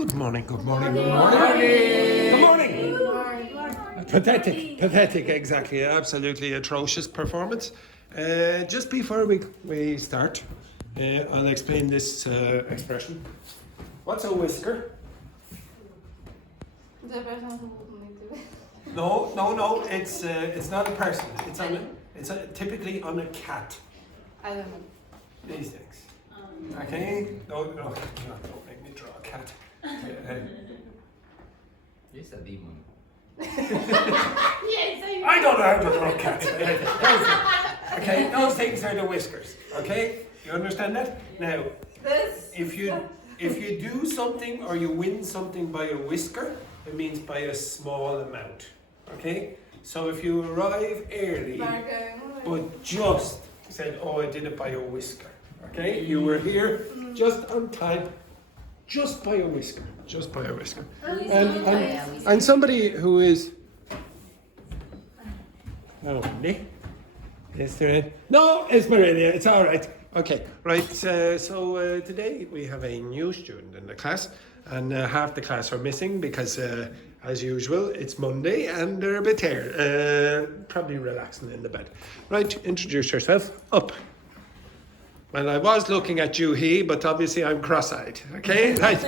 Good morning, good morning, good morning. Good morning. Pathetic, exactly. Absolutely atrocious performance. Just before we start, I'll explain this expression. What's a whisker? No. It's not a person. It's typically on a cat. I don't know. These things. Okay. No, don't make me draw a cat. It's a demon. Yes, I don't know how to draw cats. Okay, those things are the whiskers. Okay, you understand that? Now, if you do something or you win something by a whisker, it means by a small amount. Okay, so if you arrive early, but just said, "Oh, I did it by a whisker." Okay, you were here just on time, just by a whisker. And somebody who is. Oh, Nick? Is there it? No, it's Marinia. It's all right. Okay, right. So today we have a new student in the class, and half the class are missing because, as usual, it's Monday and they're a bit tired. Probably relaxing in the bed. Right, introduce yourself. Up. Well, I was looking at you, but obviously I'm cross-eyed. Okay, right.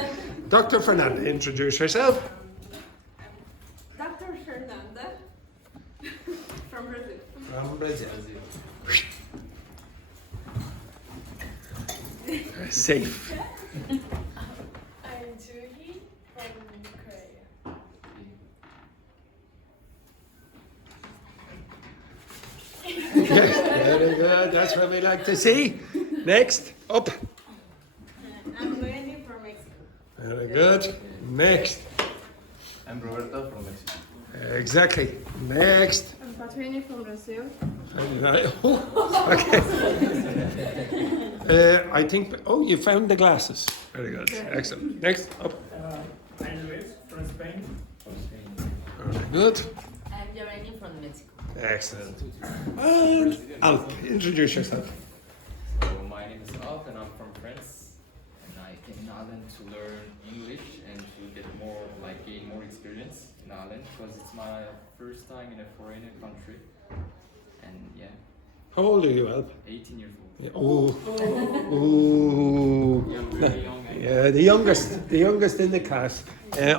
Dr. Fernanda, introduce yourself. Dr. Fernanda from Brazil. From Brazil. Safe. I'm Juhi from Korea. Very good. That's what we like to see. Next, up. I'm Lenny from Mexico. Very good. Next. I'm Roberto from Mexico. Exactly. Next. I'm Patrini from Brazil. Okay. I think. Oh, you found the glasses. Very good. Excellent. Next, up. I'm Luis from Spain. Very good. I'm Lorraine from Mexico. Excellent. And Alp, introduce yourself. So my name is Alp and I'm from France. And I came in Ireland to learn English and to get gain more experience in Ireland because it's my first time in a foreign country. And yeah, How old are you, Alp? 18 years old. Oh. Yeah, I'm really young. Yeah, the youngest in the class.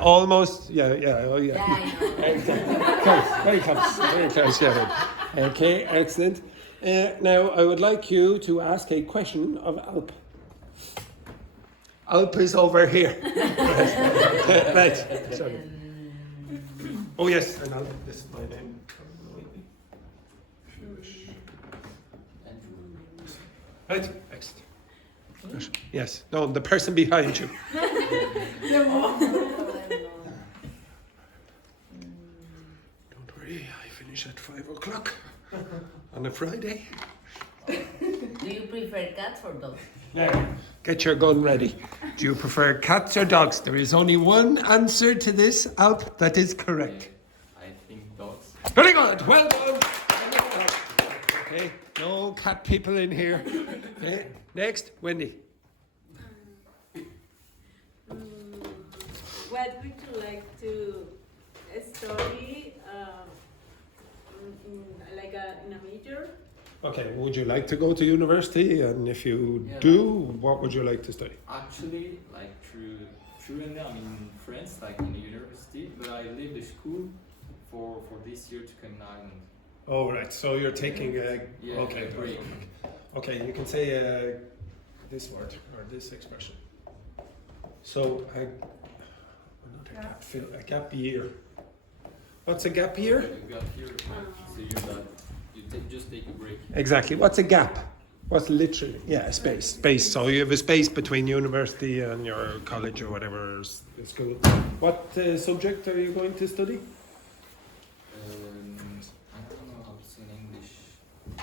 Almost, oh yeah. Yeah, I know. Very close, yeah. Okay, excellent. Now, I would like you to ask a question of Alp. Alp is over here. Right. Sorry. Oh yes, and Alp, this is my name. Right, next. Yes, no, the person behind you. Don't worry, I finish at 5 o'clock on a Friday. Do you prefer cats or dogs? Now, get your gun ready. Do you prefer cats or dogs? There is only one answer to this, Alp, that is correct. I think dogs. Very good, well done. Okay, no cat people in here. Okay. Next, Wendy. What would you like to study in a major? Okay, would you like to go to university? And if you do, what would you like to study? Actually, currently I'm in France, in the university, but I leave the school for this year to come in Ireland. Oh, right, so you're taking a... a break. Okay, you can say this word or this expression. So, a gap year. What's a gap year? A gap year, so just take a break. Exactly. What's a gap? What's literally? Yeah, a space. Space. So you have a space between university and your college or whatever school. What subject are you going to study? I don't know how to say in English. I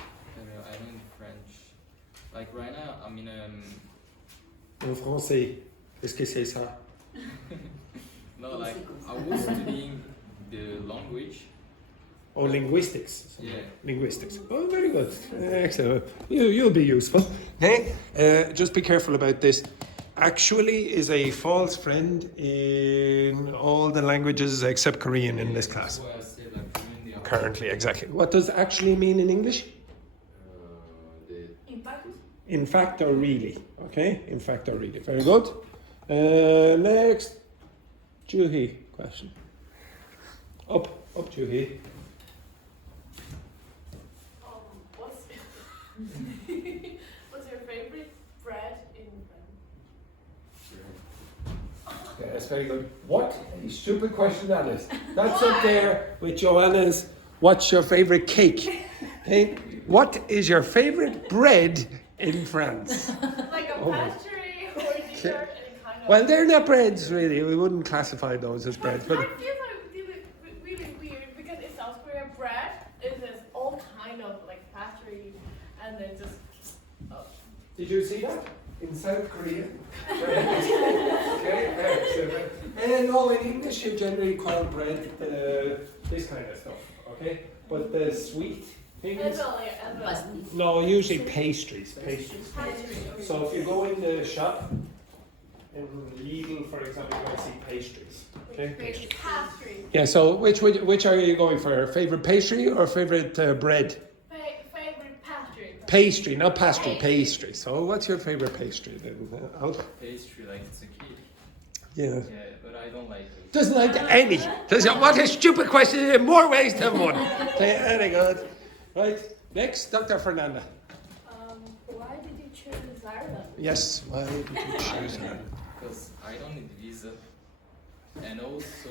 know in French. Right now, I'm in En français. Qu'est-ce que c'est ça? no, I was studying the language. Oh, linguistics. Yeah. Linguistics. Oh, very good. Excellent. You'll be useful. Hey, just be careful about this. actually is a false friend in all the languages except Korean in this class. That's why I say like community of Currently, exactly. What does actually mean in English? the In fact, In fact or really. Okay? In fact or really. Very good. Next. Juhi question. Up, Juhi. what's what's your favorite bread in France? Yeah, that's very good. What a stupid question that is. That's up there with Joanna's what's your favourite cake? Okay? What is your favourite bread in France? Like a Oh. pastry or dessert, any kind of. Well, they're not breads, really. We wouldn't classify those as breads. I But feel like really weird because in South Korea, bread is just all kind of like pastry, and then just. did you see that? In South Korea? Okay, excellent. And no, in English you generally call bread this kind of stuff, okay? But the sweet As things, well, yeah, as well. no, usually pastries. Pastry, okay. So if you go in the shop, in Lidl, for example, you might see pastries. Okay? Pastry. Yeah, so which are you going for? Favorite pastry or favorite bread? Favorite pastry. Pastry, not pastry, pastry. So what's your favorite pastry then? Alp? pastry, like it's a cake. Yeah. Yeah, but I don't like it. Doesn't like any. What a stupid question in more ways than one. Okay, very good. Right, next, Dr. Fernanda. Why did you choose Ireland? Yes, why did you choose her? Because I don't need visa. And also,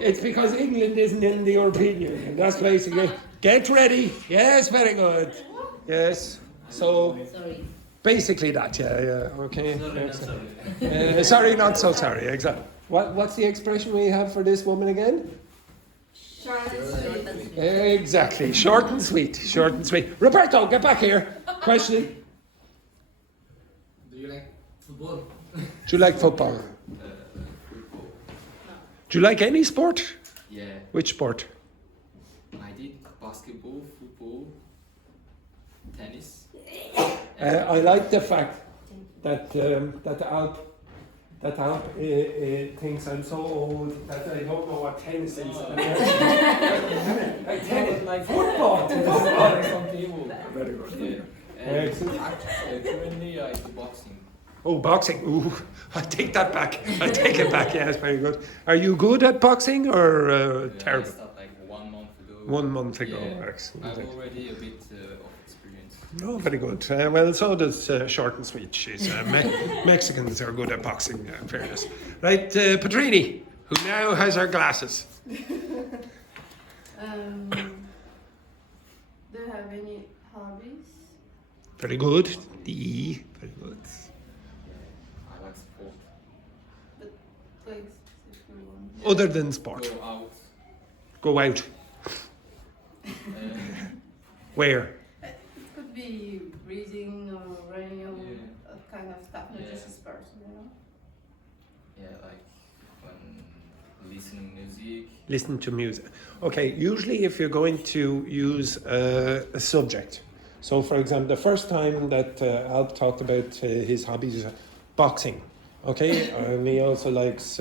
It's because England isn't in the European Union. That's basically. Get ready. Yes, very good. Yes. So Sorry. basically that. Yeah. Okay. Sorry, not so sorry. Exactly. What's the expression we have for this woman again? Exactly. Short and sweet. Short and sweet. Roberto, get back here. Question. Do you like football? Do you like football? football. Do you like any sport? Yeah, Which sport? I did basketball, football, tennis. I like the fact that Alp thinks I'm so old that I don't know what tennis is. Like tennis, like football. Some table. Very good. Yeah. And Excellent. currently I do boxing. Oh, boxing. Ooh, I take that back. I take it back. Yes, very good. Are you good at boxing or I terrible? started like 1 month ago. 1 month ago. Yeah. Excellent. I've already a bit of experience. Oh, very good. Well, so does Short and Sweet. She's Mexicans are good at boxing, in fairness. Right, Petrini, who now has her glasses. Do you have any hobbies? Very good. Very good. I like sport. Place if you want. Other than sport, Go out. go out. Uh, Where? It could be reading or running or Yeah. that kind of stuff, not Yeah. just sports, you know? yeah, like listening music. Listen to music. Okay, usually if you're going to use a subject, so for example, the first time that Alp talked about his hobbies, boxing, okay, and he also likes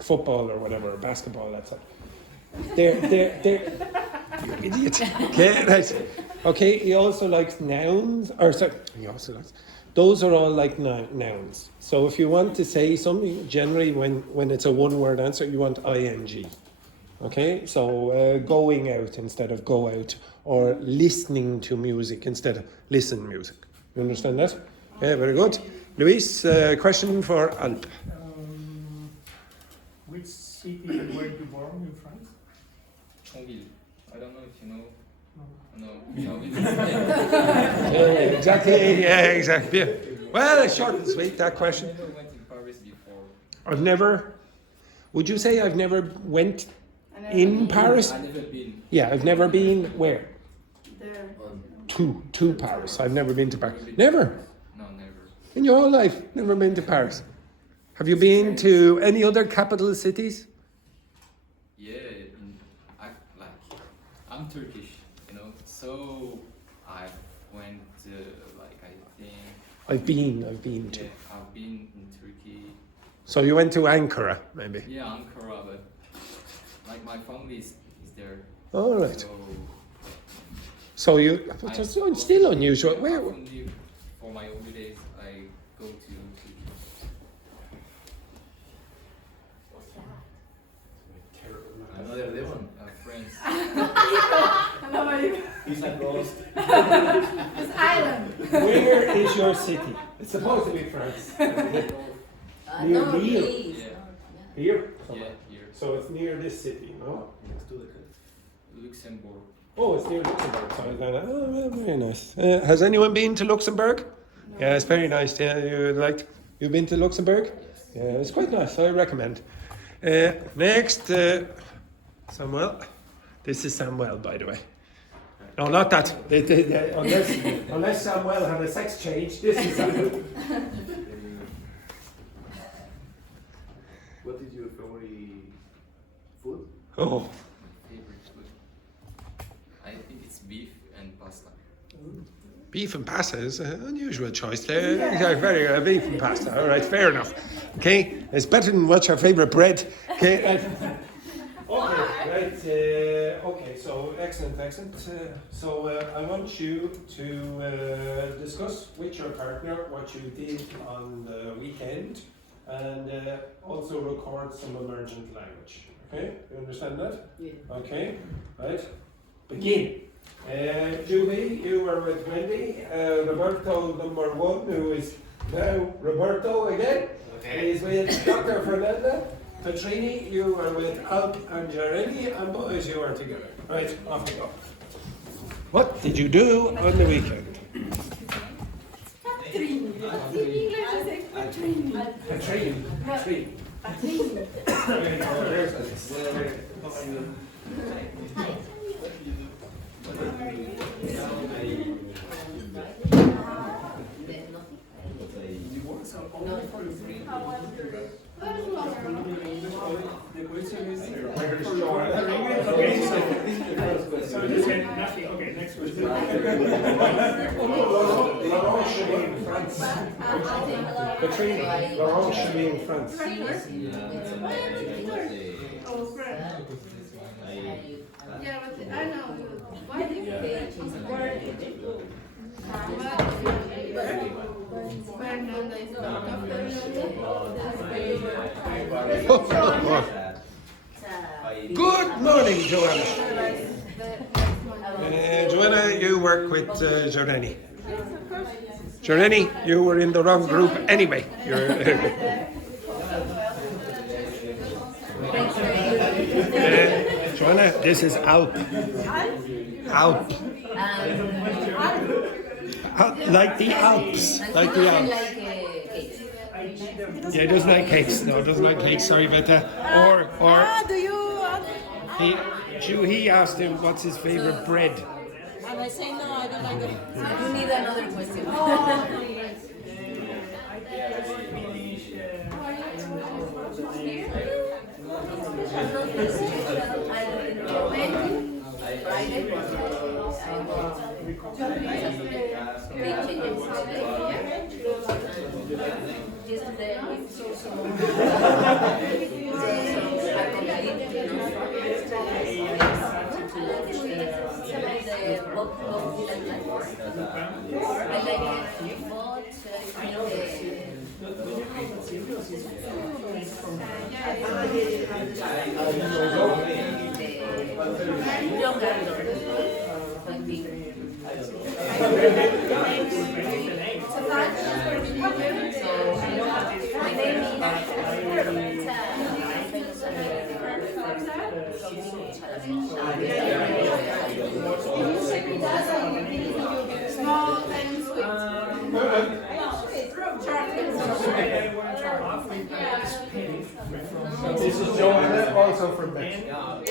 football or whatever, basketball, that's it. They're you idiot. Okay, right. Okay, he also likes nouns, or sorry, he also likes, those are all like nouns. So if you want to say something, generally when it's a one-word answer, you want ing. Okay, so going out instead of go out, or listening to music instead of listen music. You understand that? Yeah, very good. Luis, question for Alp. Which city were you born in France? Thionville. I don't know if you know. No. No, Thionville. Yeah, exactly. Yeah, exactly. Yeah. Well, it's short and sweet, that I question. never went in Paris before. I've never. Would you say I've never went I never in been Paris? I never been. Yeah, I've never been where? there. To Paris. I've never been to Paris. Never. No, never. In your whole life, never been to Paris. Have you been to any other capital cities? Yeah, I'm Turkish, you know. So I went like I think I've been to. Yeah, I've been in Turkey. So you went to Ankara, maybe? Yeah, Ankara, but like my family is there. All right. So So you, but it's still unusual. Where? often for my holidays, I go to Turkey. Another demon. France. He's a ghost. It's island. Where is your city? It's supposed to be France. Near No, Lille. please. Yeah. Here? Yeah, here. So it's near this city, no? Next to the coast. Luxembourg. Oh, it's near Luxembourg. So I thought, oh, well, very nice. Has anyone been to Luxembourg? Yeah, it's very nice. Yeah, you've been to Luxembourg? Yeah, it's quite nice. I recommend. Next, Samuel. This is Samuel, by the way. No, not that. Unless Samuel had a sex change, this is Samuel. What is your favorite food? Oh, Favorite food. I think it's beef and pasta. beef and pasta is an unusual choice there. Yeah, very good. Beef and pasta. All right, fair enough. Okay, it's better than what's your favorite bread. Okay. Okay, right. Okay, so excellent. So I want you to discuss with your partner what you did on the weekend, and also record some emergent language. Okay, you understand that? Yeah. Okay, right. Begin. Julie, you were with Wendy. Roberto, number one, who is now Roberto again, is with Dr. Fernanda. Petrini, you were with Alp and Jareni, and boys, you were together. Right, off you go. What did you do on the weekend? Petrini. The question is. So you said nothing. Okay, next question. Laurent should be in France. Petrini, Laurent should be in France. Oh, friend. Yeah, but I know. Why do you Good morning, Joanna. Joanna, you work with Joreni. Joreni, you were in the wrong group anyway. Joanna, this is Alp. Alp. Like the Alps. Like the Alps. Yeah, he doesn't like cakes. No, doesn't like cakes. Sorry about that. Or Do you? he asked him what's his favorite bread. And I say no, I don't like it. You need another question. small and sweet? This is Joanna, also from Mexico.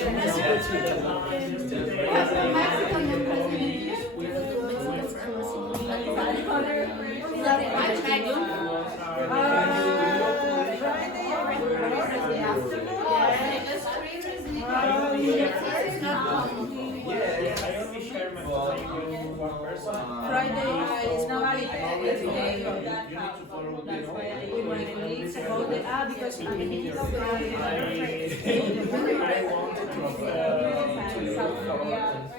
Friday is not big. with my colleagues about the because I'm in the I wanted to South Korea.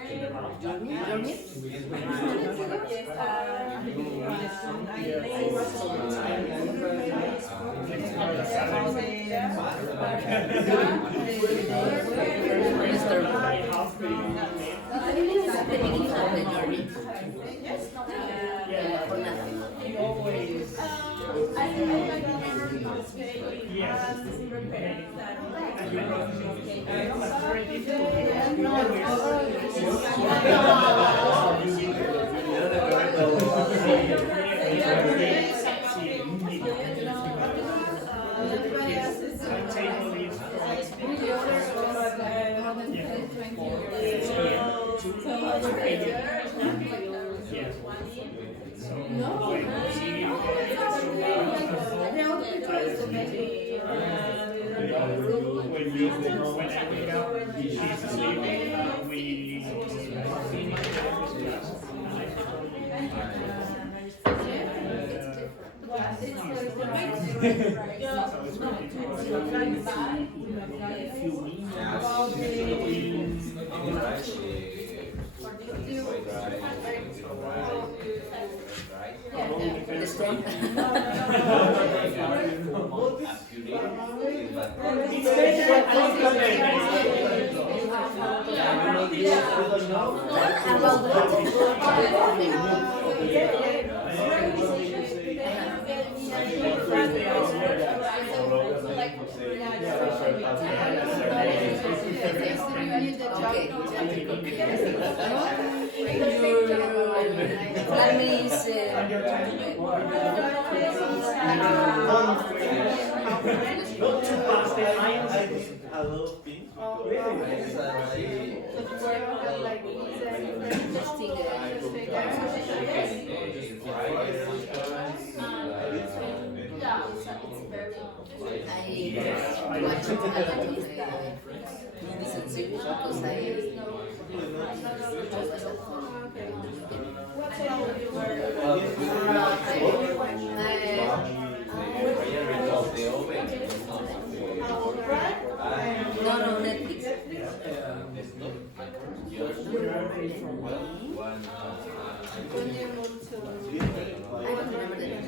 I love pink No, Netflix. I don't remember the name.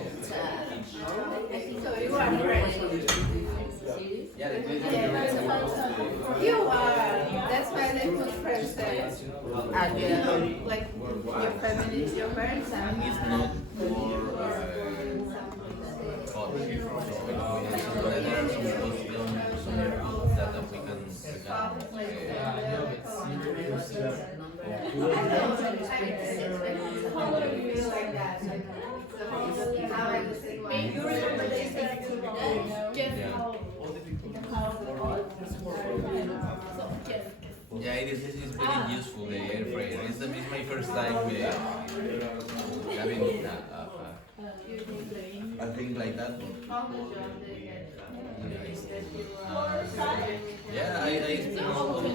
You are. That's why they put French there. Like your family is your parents. It's not more hot. There are some questions that we can How do you feel like that? How I listen. Maybe you remember they said yeah, it's very useful, the air fryer. It's my first time having a thing like that. Yeah, I spent all the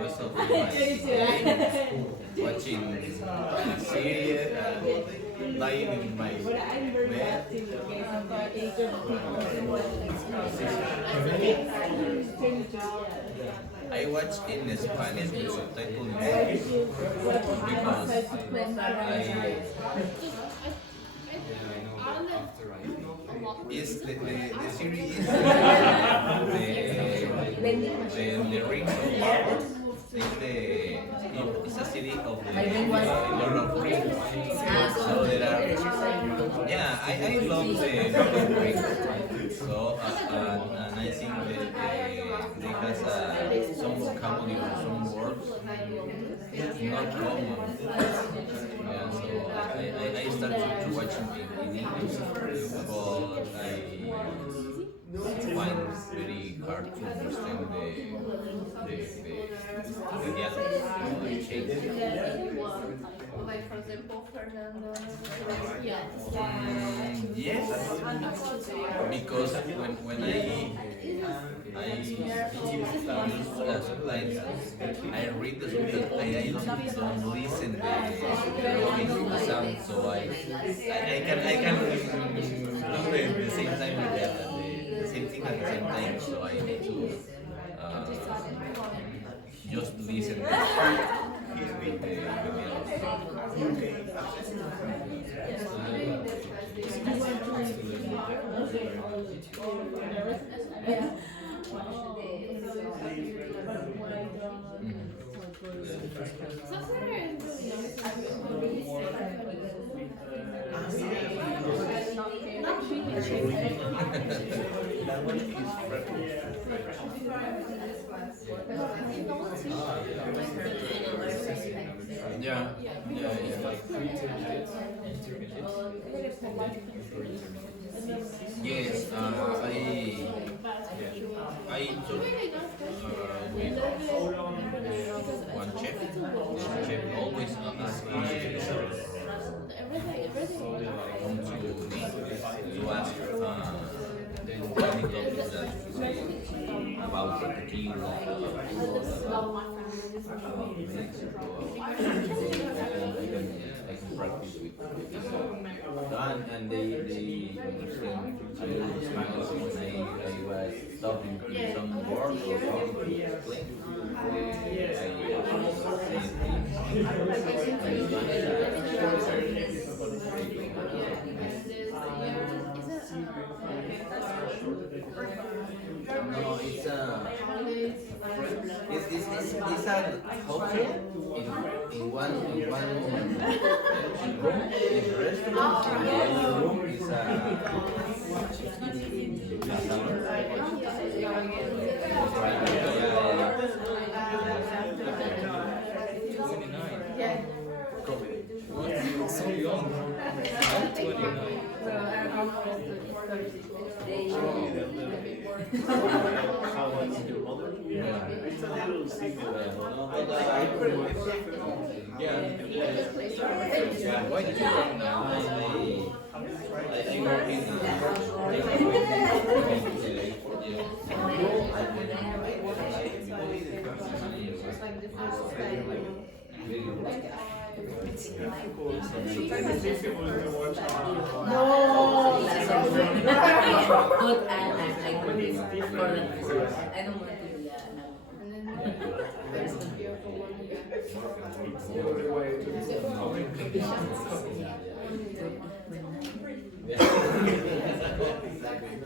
rest of my day watching series, lying in my bed. I watch in Spanish with subtitle in English because is the series is the ring it's a city of the Lord of Rings. So there are I love the Lord of Rings. So and I think that they has some vocabulary or some words not common. Yeah, so I started to watch in English, but I find it very hard to understand the dialogue, the change. Like for example, Fernando. Yes, because when I use subtitles, I read the subtitles, I don't listen the sound, so I can No, the same time with the same thing at the same time, so I need to just listen with the yeah. Yes, I took with one chef. The chef always asks me to ask any topics that about the tequila, I can practice with and they smiles when I was talking some words or something to explain. No, it's a hotel in one room. In the restaurant, in the other room is a So young. I'm 29. How was your mother? Yeah. It's a little similar. Yeah, why did you come now? I work Good and I couldn't for I don't want to be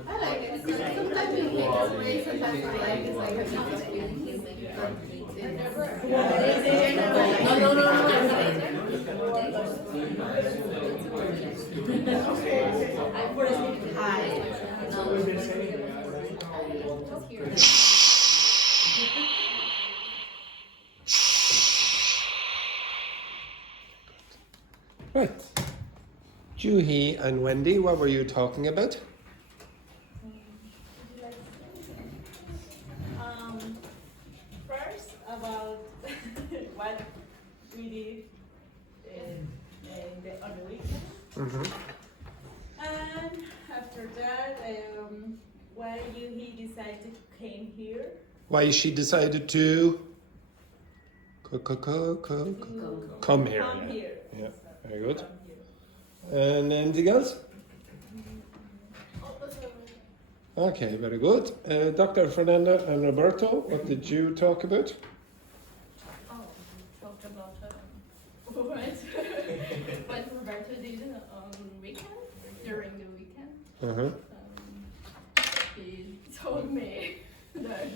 I like it. Sometimes you make us play, sometimes I like it. It's like a piece of feeling. He's making fun of me too. Right. Juhi and Wendy, what were you talking about? First about what we did on the weekend, Mm-hmm. and after that, why he decided to came here. Why she decided to come here. Come here. Yeah, very good. And anything else? Okay, very good. Dr. Fernanda and Roberto, what did you talk about? Oh, talked about what Roberto did on weekend, during the weekend. Uh-huh. He told me that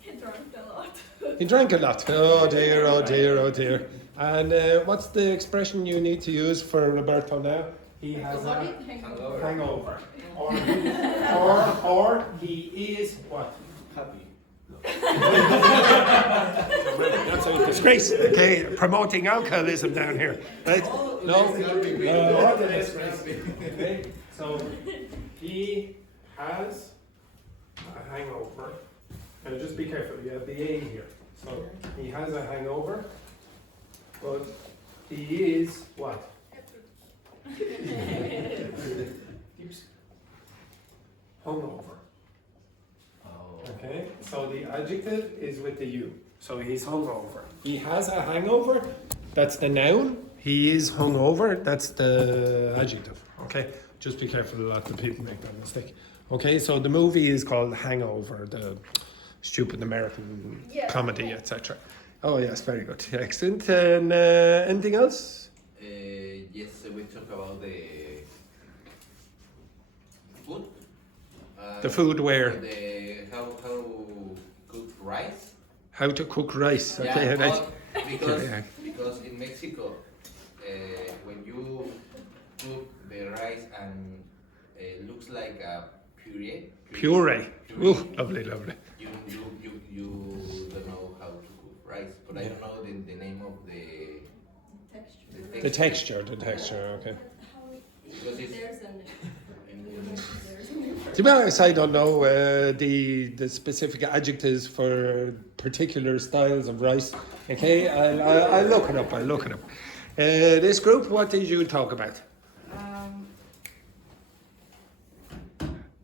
he drank a lot. He drank a lot. Oh dear, oh dear, oh dear. And what's the expression you need to use for Roberto now? He has a hangover. Or he is what? Happy. That's a disgrace. Okay, promoting alcoholism down here. Right? No? Okay, so he has a hangover. And just be careful, you have the A here. So he has a hangover, but he is what? Hungover. Okay, so the adjective is with the U. So he's hungover. He has a hangover, that's the noun. He is hungover, that's the adjective. Okay, Just be careful, a lot of people make that mistake. Okay, so the movie is called Hangover, the stupid American comedy, etc. Oh yes, very good, excellent. And anything else? Yes, we talk about the food. The food where? How cook rice. How to cook rice? Okay, Yeah, right. because because in Mexico, when you cook the rice and it looks like a puree. Puree. Ooh, lovely, lovely. You don't know how to cook rice, but I don't know the name of the The texture, okay. because it's To be honest, I don't know the specific adjectives for particular styles of rice. Okay, I'll look it up. This group, what did you talk about?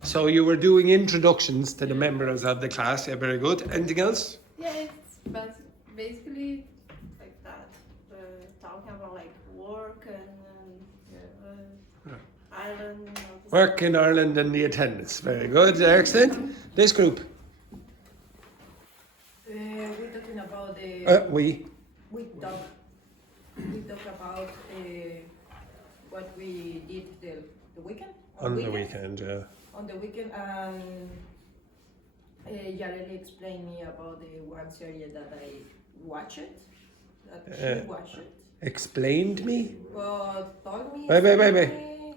So you were doing introductions to the members of the class. Yeah, very good. Anything else? Yeah, it's basically like that. Talking about like work and Ireland. And all this Work in Ireland and the attendance. Very good. Excellent. This group. We're talking about the. We. We talk about what we did the weekend. On the weekend, yeah. On the weekend, Yareli explained me about the one series that I watched. She watched it. Explained me? Well, told me. Wait.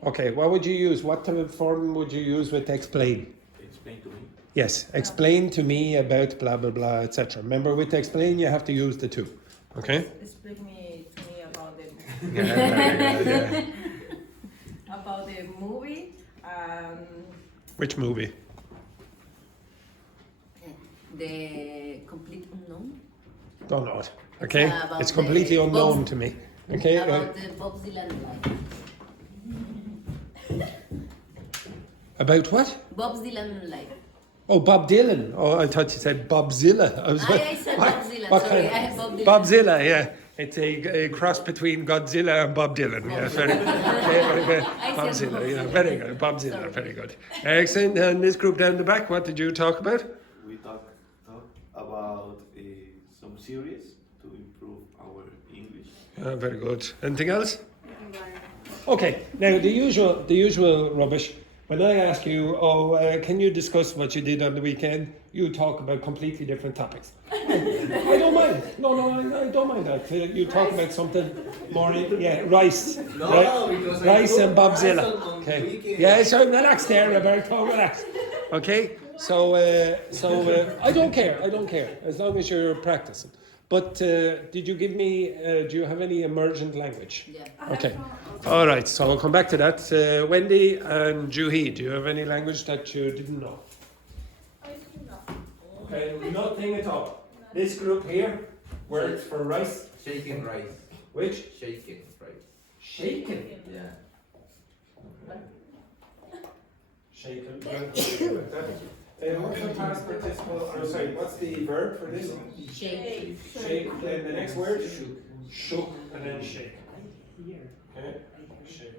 Okay, what would you use? What type of form would you use with explain? Explain to me. Yes, explain to me about blah blah blah, etc. Remember, with explain you have to use the two. Okay? Explain to me about the Yeah. about the movie. Which movie? The complete unknown. Don't know it. Okay? about It's completely the unknown Bob- to me. Okay? About the Bob Dylan life. About what? Bob Dylan life. Oh, Bob Dylan. Oh, I thought you said Bobzilla. I said what- Bob Dylan. what Sorry, kind? I had Bob Dylan. Bobzilla, yeah. It's a cross between Godzilla and Bob Dylan. Yes, very good. Bobzilla, yeah, very good. Bobzilla, Sorry. very good. Excellent. And this group down the back, what did you talk about? We talk about some series to improve our English. Very good. Anything else? Okay. Now the usual rubbish. When I ask you, can you discuss what you did on the weekend? You talk about completely different topics. I don't mind. No, I don't mind that. You talk about something more, rice. because I Rice and cook rice Bobzilla. on Okay. weekend. Yeah, so relax there, Roberto. Relax. Okay. So I don't care. As long as you're practicing. But did you give me? Do you have any emergent language? Yeah. Okay. All right. So I'll come back to that. Wendy and Juhi, do you have any language that you didn't know? I do not. Okay. Nothing at all. This group here, words for rice. Shaken rice. Which? Shaken rice. Shaken. Yeah. Shaken. What's the past participle? Or sorry, what's the verb for this? Shake. Shake. Then the next word? Shook. And then shake. Okay. Shake.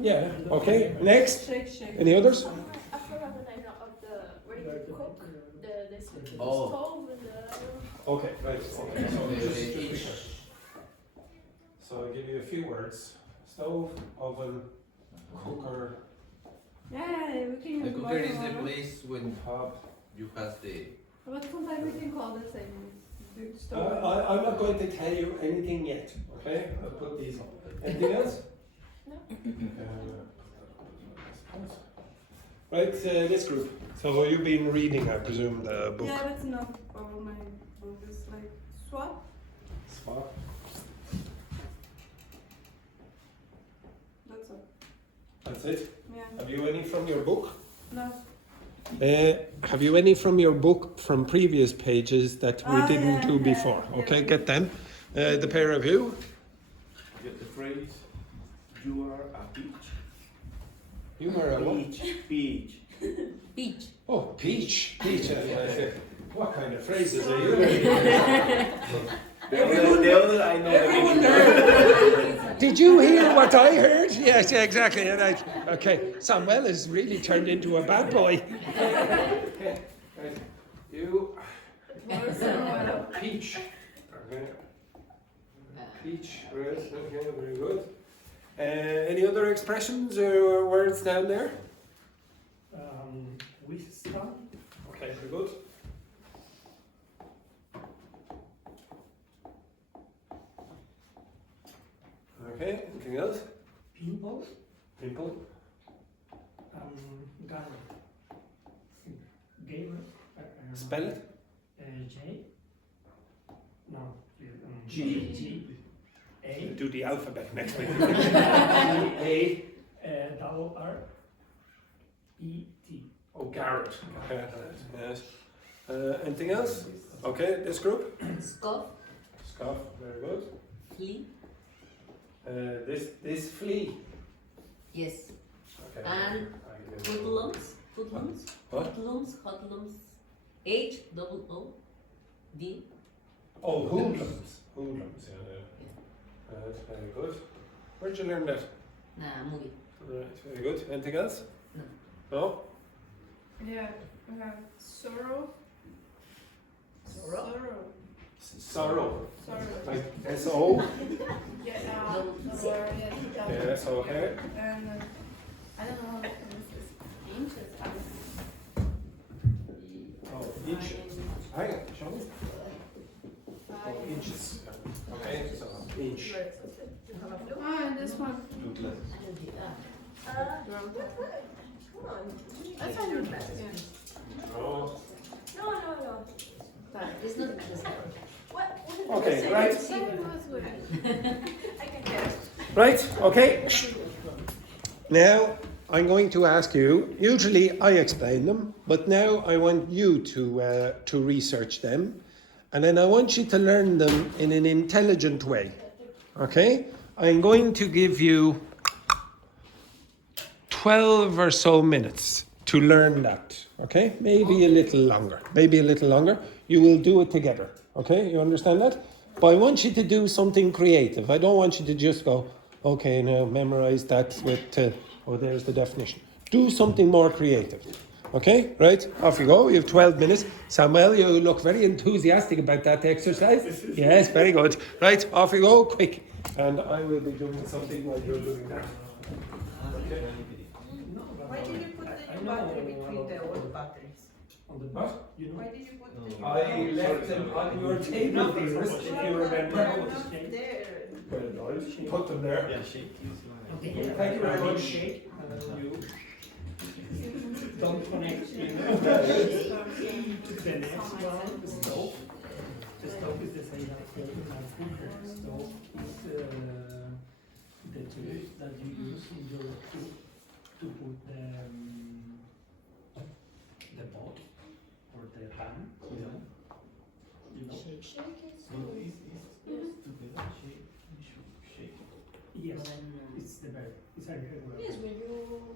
Yeah. Okay. Next. Shake. Any others? I forgot the name of the where you cook the Oh. stove and the. Okay. Right. Okay. So just be sure. So I'll give you a few words: stove, oven, cooker, Yeah, we can The use cooker is the both. place when hob. you have the. But sometimes we can call the same. I'm not going to tell you anything yet. Okay. I'll put these on. Anything else? No. Right. This group. So you've been reading, I presume, the book. Yeah, that's enough. All my book is like swap. Swap. That's all. That's it. Yeah. Have you any from your book? No. Have you any from your book from previous pages that we didn't do yeah, before? yeah. Okay, get them. The pair of you. Get the phrase, you are a peach. You are a what? Peach. Peach. Oh, peach. Peach. What kind of phrases are you? The other I know. Everyone there. Did you hear what I heard? Yes, yeah, exactly. And okay, Samuel has really turned into a bad boy. Okay, right. You. Peach. Okay. Peach. Right. Okay, very good. Any other expressions or words down there? Whisker. Okay, very good. Okay, anything else? Pimple. Pimple. Gamer. Gamer. Spell it. J. No. G. G. A. Do the alphabet next week. A. Double R. E. T. Oh, Garrett. Okay, yes. Anything else? Okay, this group. Scoff, Scoff, very good. flea, This flea. yes. Okay. And hoodlums, What? hoodlums, H double O D. Oh, hoodlums. Hoodlums, yeah. Right, very good. Where'd you learn that? Movie. Right, very good. Anything else? No. No? Yeah, we have sorrow. Sorrow? Sorrow. Sorrow. Like S-O? Yeah, or yeah, Yes, okay. And I don't know how to pronounce this. Oh, inches. Hang on, show me. Oh, inches. Okay, so inch. Ah, and this one. That's on your best. Oh. No. It's not this What? Okay, right. I can get it. Right, okay. Now, I'm going to ask you, usually I explain them, but now I want you to research them, and then I want you to learn them in an intelligent way. Okay? I'm going to give you 12 or so minutes to learn that. Okay? Maybe a little longer. You will do it together. Okay? You understand that? But I want you to do something creative. I don't want you to just go, okay, now memorize that with, there's the definition. Do something more creative. Okay? Right? Off you go. You have 12 minutes. Samuel, you look very enthusiastic about that exercise. Yes, very good. Right? Off you go. Quick. And I will be doing something while you're doing that. Okay? Why did you put the new battery between the old batteries? On the What? You know. Why did you put the new I left them on your table, dearest, if you remember. there? Well, I put them there. Yeah, shake. Okay. Thank you very much. Shake, and then you don't connect in. The next one, the stove. The stove is the same as the cooker. Stove is the tool that you use in your to put the pot or the pan, you know. Shake. No, it's together. Shake. You should shake. Yes, it's the very, it's a regular. Yes, when you.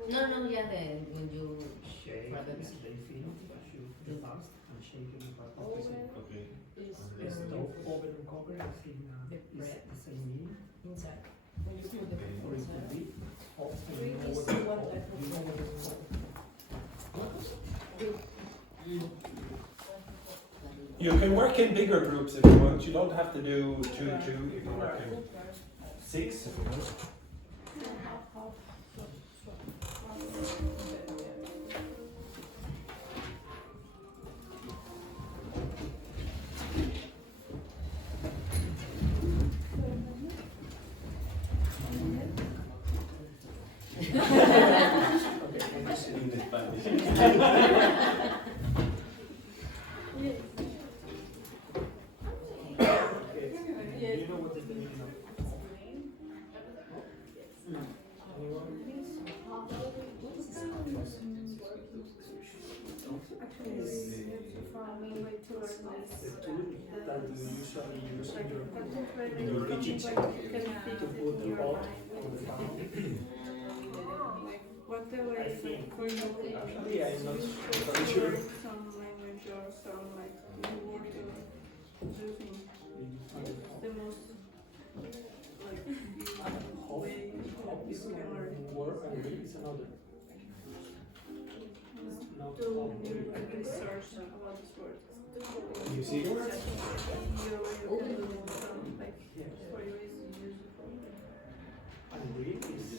No, yeah, when you. Shake, it's very thin, you do fast and shake it in part of the same. Okay. The stove over and cover is in the same meaning, Inside. When you put the or it could be off, We you know use what the it's one called, that- you know what it's called. You can work in bigger groups if you want. You don't have to do two. You can work in 6 if you want. Okay, you know what is the meaning of the tool that you usually use in your kitchen to put the pot on the pan. What the I way think, for you? actually I'm not Use very sure. some language or some like new word of using. the most like way Hop is people can learn word and read is another. Not to hop, like research about this word. You see? You can do some like for you is useful. and read is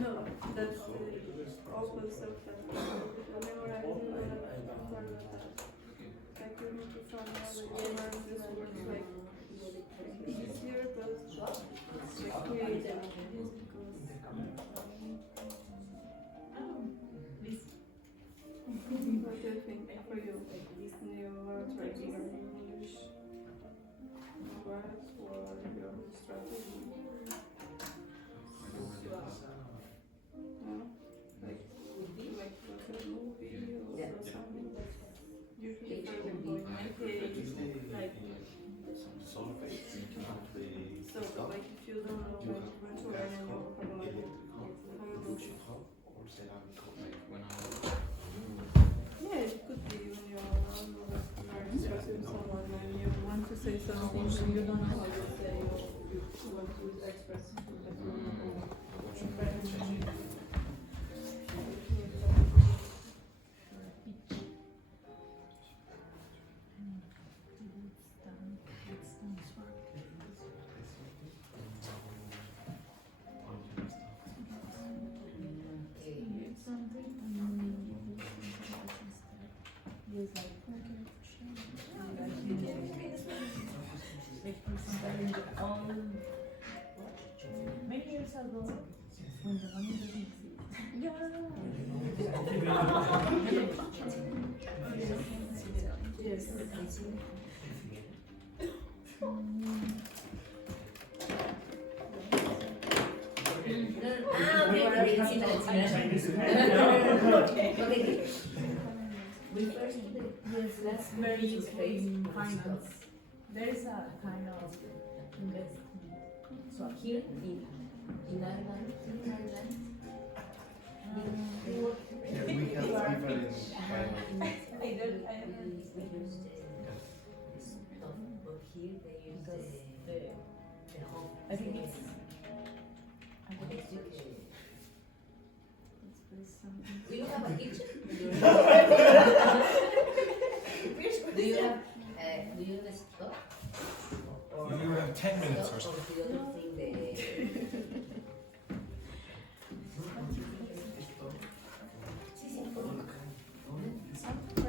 No, that's also stuff that memorizing like you need to find out like learn this word like easier but like creative. What do you think for you? When you are trying to learn English words or your strategy? No? Like watch a movie or something? Usually for example in my case, like so like if you don't know like when to learn a new vocabulary, how you do it? Yeah, it could be when you're learning something someone and you want to say something and you don't know how to say or you want to express Many years ago, when the money doesn't exist. Yes. Yes, that's very useful in finance. There is a kind of investment. So here in Ireland, We have different we use stuff, but here they use the whole. I think it's Do you have a kitchen? Do you have a stove? You have 10 minutes or so. Or the other thing,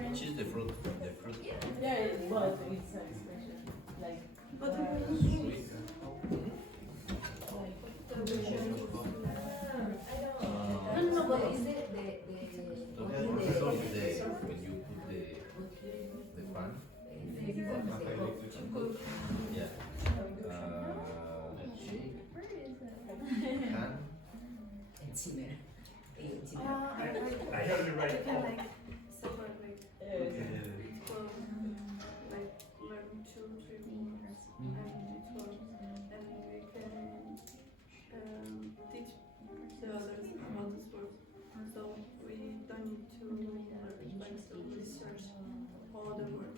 Which is the fruit? The fruit. yeah, well, it's an expression like. But no, but is it So that is of when you put the pan. Yeah. Pan. Zimmer. I heard you right. you can like separate like like learn 2, 3 words and each one, and we can teach the others about this word. So we don't need to like research all the words.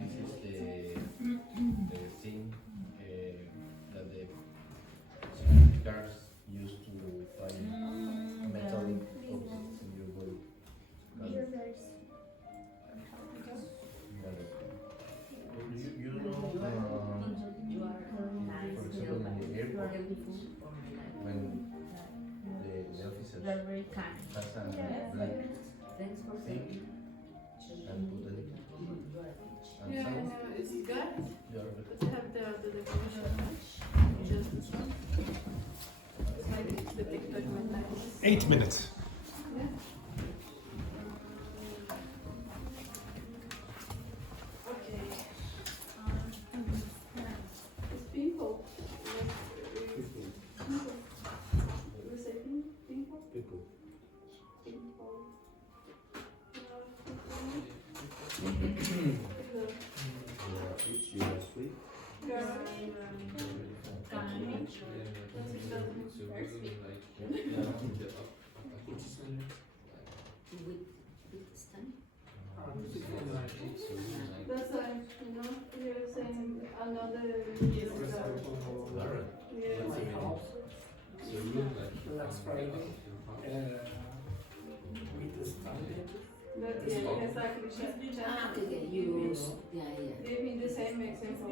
This is the thing that the guards use to find metallic objects in your body. You know, for example, in the airport, when the officer They're very kind. has a black thing and put it and Yeah, I sound, know it's good, you are but you have the definition. Just this one. It's like the TikTok midnight. 8 minutes. Yeah. Okay. It's people. We say people? People. you are sweet. Garage. speak. With stand. That's like, you're saying another media style. Yeah. Last Friday, with the standard. But yeah, exactly. Okay, you, yeah. Give me the same example.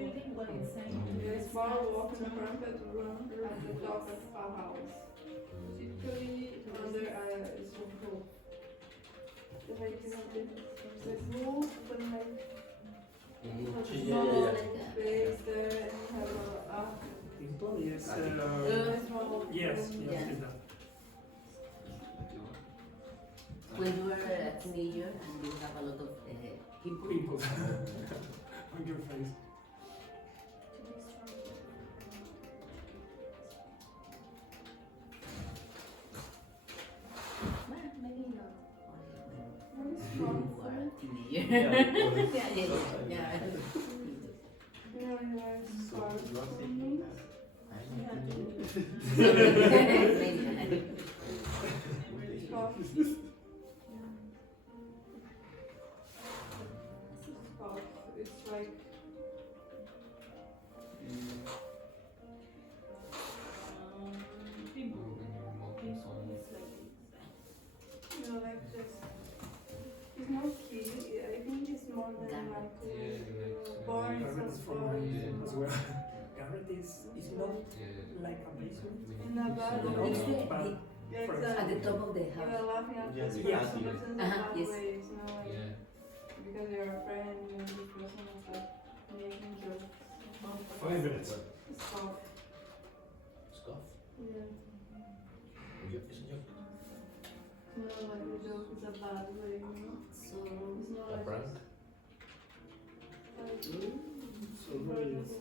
There's bar walk in a trumpet room at the top of a house. Typically under a roof. The height is not the roof, but like small space there, and you have a People, yes. small. Yes, Yeah. yes, that. When you are a teenager and you have a lot of pimples. Pimples on your face. Well, maybe not. Very You strong. are a teenager. Yeah. Yeah. Yeah, yeah, it's hard for me. Cough. Cough. It's like like just it's not key. I think it's more than like boring Garrett is from boring. as well. Garrett is not like a basement. In a bad No, way. but Yeah, At the exactly. top of the You house. are laughing at Yes, this yeah. person, but in a Uh-huh, bad yes. way. It's not like because you're a friend and this person is like making jokes. 5 minutes. Stop. Scoff? Yeah. It's a joke. No, like the joke is a bad way, So, It's not A like prank? Like, So really it's yeah,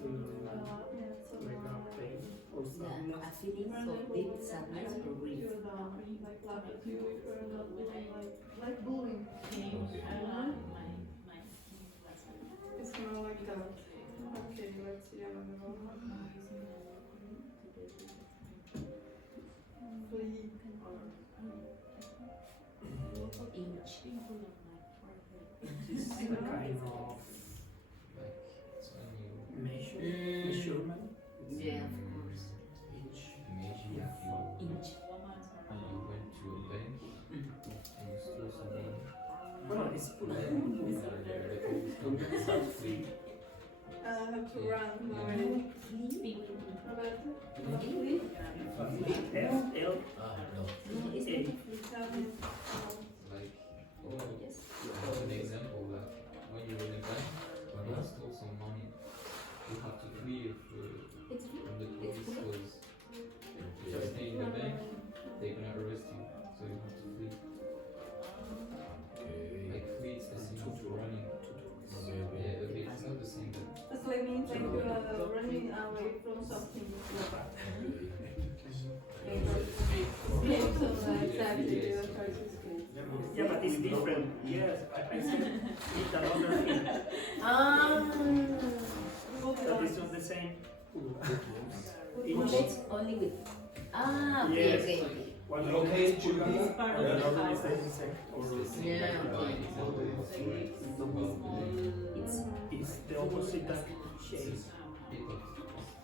so like a pain or yeah, sadness. a feeling of deep sadness or grief. like laugh at you if you're not doing like bullying. It's more like that. Okay, let's see another one. Flee. Inch. It's a kind of measurement. Yeah, of course. Imagine Inch. you went to a bank and you stole some money. Well, it's I have to run away. Roberto? Flee? L L Ah, no. A. Tell me. Like, Yes. an example that when you're in a bank, when you stole some money, you have to flee from the police because if you stay in the bank, they're gonna arrest you, so you have to flee. Like flee is the same as running. Yeah, okay, it's not the same, but It's like means like running away from something. Yeah, so exactly, you're trying to escape. Yeah, but it's different. Yes, I said it's another thing. That is not the same. It's only with. Ah, okay, Yes. okay. One Okay, is Chugana, another is the insect or Yeah, okay. it's the opposite that shape. people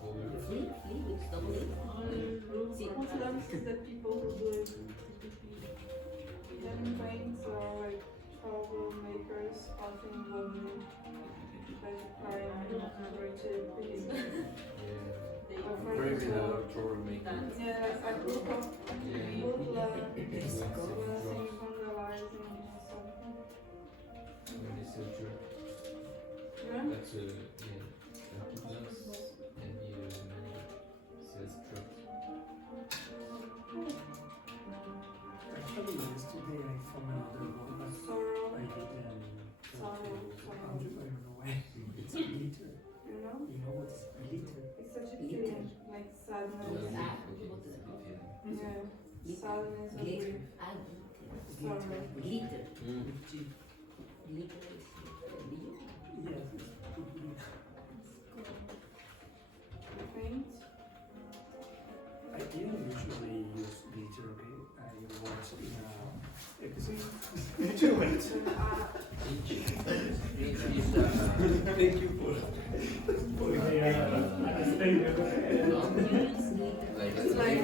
over. Flea with double A. Muslims is the people who do it. Delinquents or like troublemakers often involved in like crime and raping. Or for example, yeah, like a group of people vandalizing or something. When they sell drugs, Yeah? that's hoodlums and he sells drugs. Actually, yesterday I found another one, but Sorrow, I didn't sorrow, I don't know why. It's glitter. you know? You know what is glitter? It's such a feeling, like sadness. Ah, Yeah, sadness or glitter. grief. Ah, glitter. Sorrow. Glitter. Mm. Glitter is brilliant. Yes, it's glitter. Faint. I didn't usually Thank you for It's like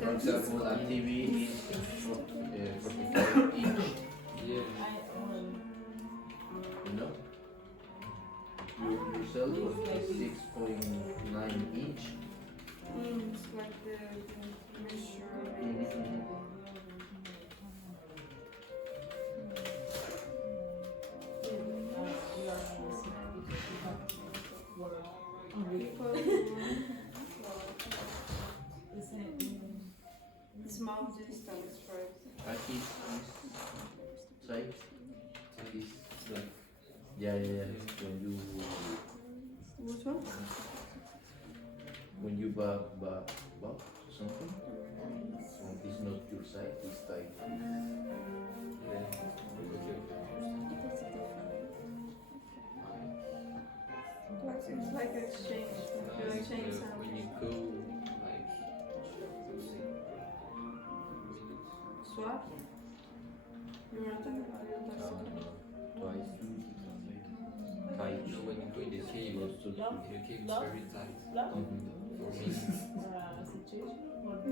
For example, a TV is 45 inch. Yeah. You know? Your cell phone is 6.9 inch. it's like the measurement. Small distance, right? This size is like, yeah. Which one? When you buy something, it's not your size, it's type. It's like exchange. You exchange When something. you go like Swap? You want to talk about Twice. you know when you go in the cave, the cave is very tight. For me,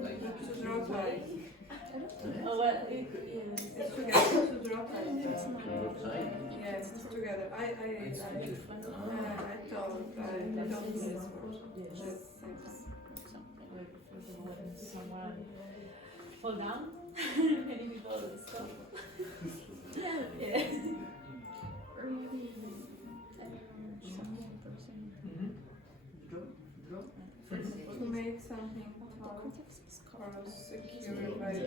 like to draw tight. Oh, well, It's together to draw tight. Outside? Yeah, it's together. I thought I don't use this word. Just thanks. someone fall down, many people stop. Yeah. To make something taut or secure by the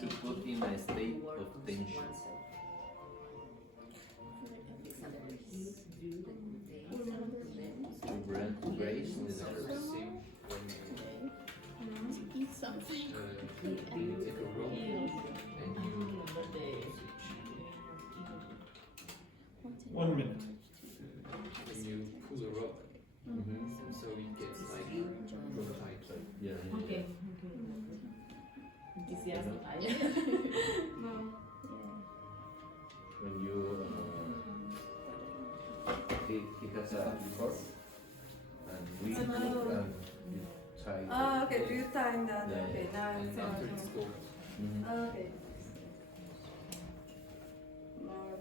To put in a state of tension. To brace the nerves. Eat something. you take a rope and you 1 minute. when you pull a rope, so it gets like rope tight. Yeah. Okay. Enthusiasm. No. When you he has a cord and we put and you tie. Ah, okay. Do you time that? Yeah, Okay, now And it's after it's on. cold, Okay. Now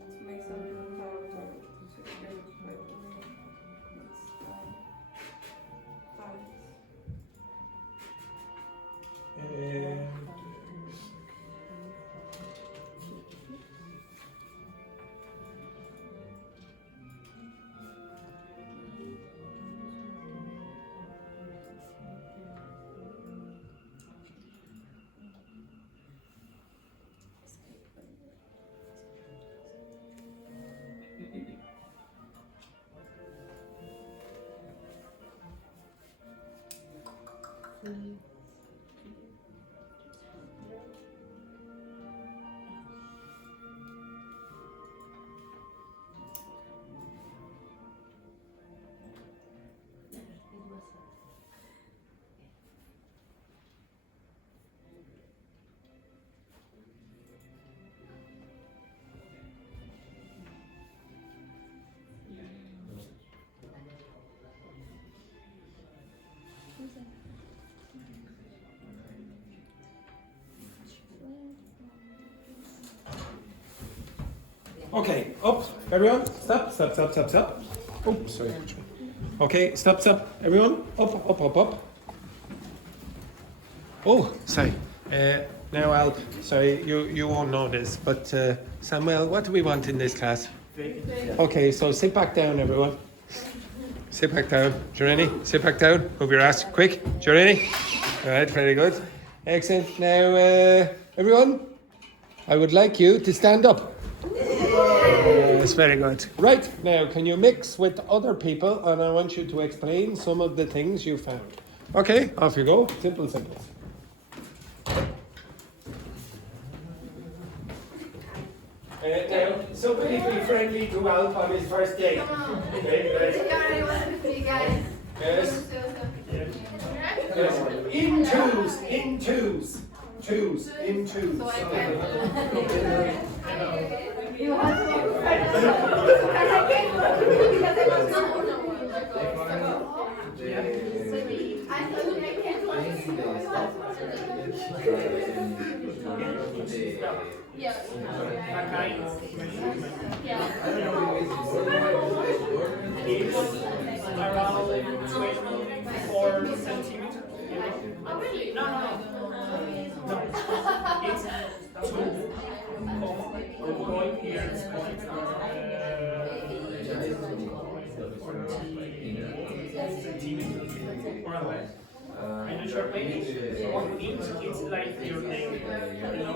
to make something taut or secure by the it's tight. And okay, up, everyone. Stop. Oh, sorry. Okay, stop. Everyone, up. Oh, sorry. Now, Al, sorry, you won't know this, but Samuel, what do we want in this class? Okay, so sit back down, everyone. Sit back down. Journey, sit back down. Move your ass quick. Journey. All right, very good. Excellent. Now, everyone, I would like you to stand up. Yes, very good. Right, now, can you mix with other people, and I want you to explain some of the things you found. Okay, off you go. Simple. Now, somebody be friendly to Alp on his first date. Okay, I want to see you guys. In twos, in twos, twos, in twos. So I can. You have to work with her. Because I can't work with you because I was not. I thought I can't work with you. Yeah. Around 24 centimeters. Oh, really? No. It's going here. It's going 40 centimeters, more or less. And the short maybe it's like your name, you know,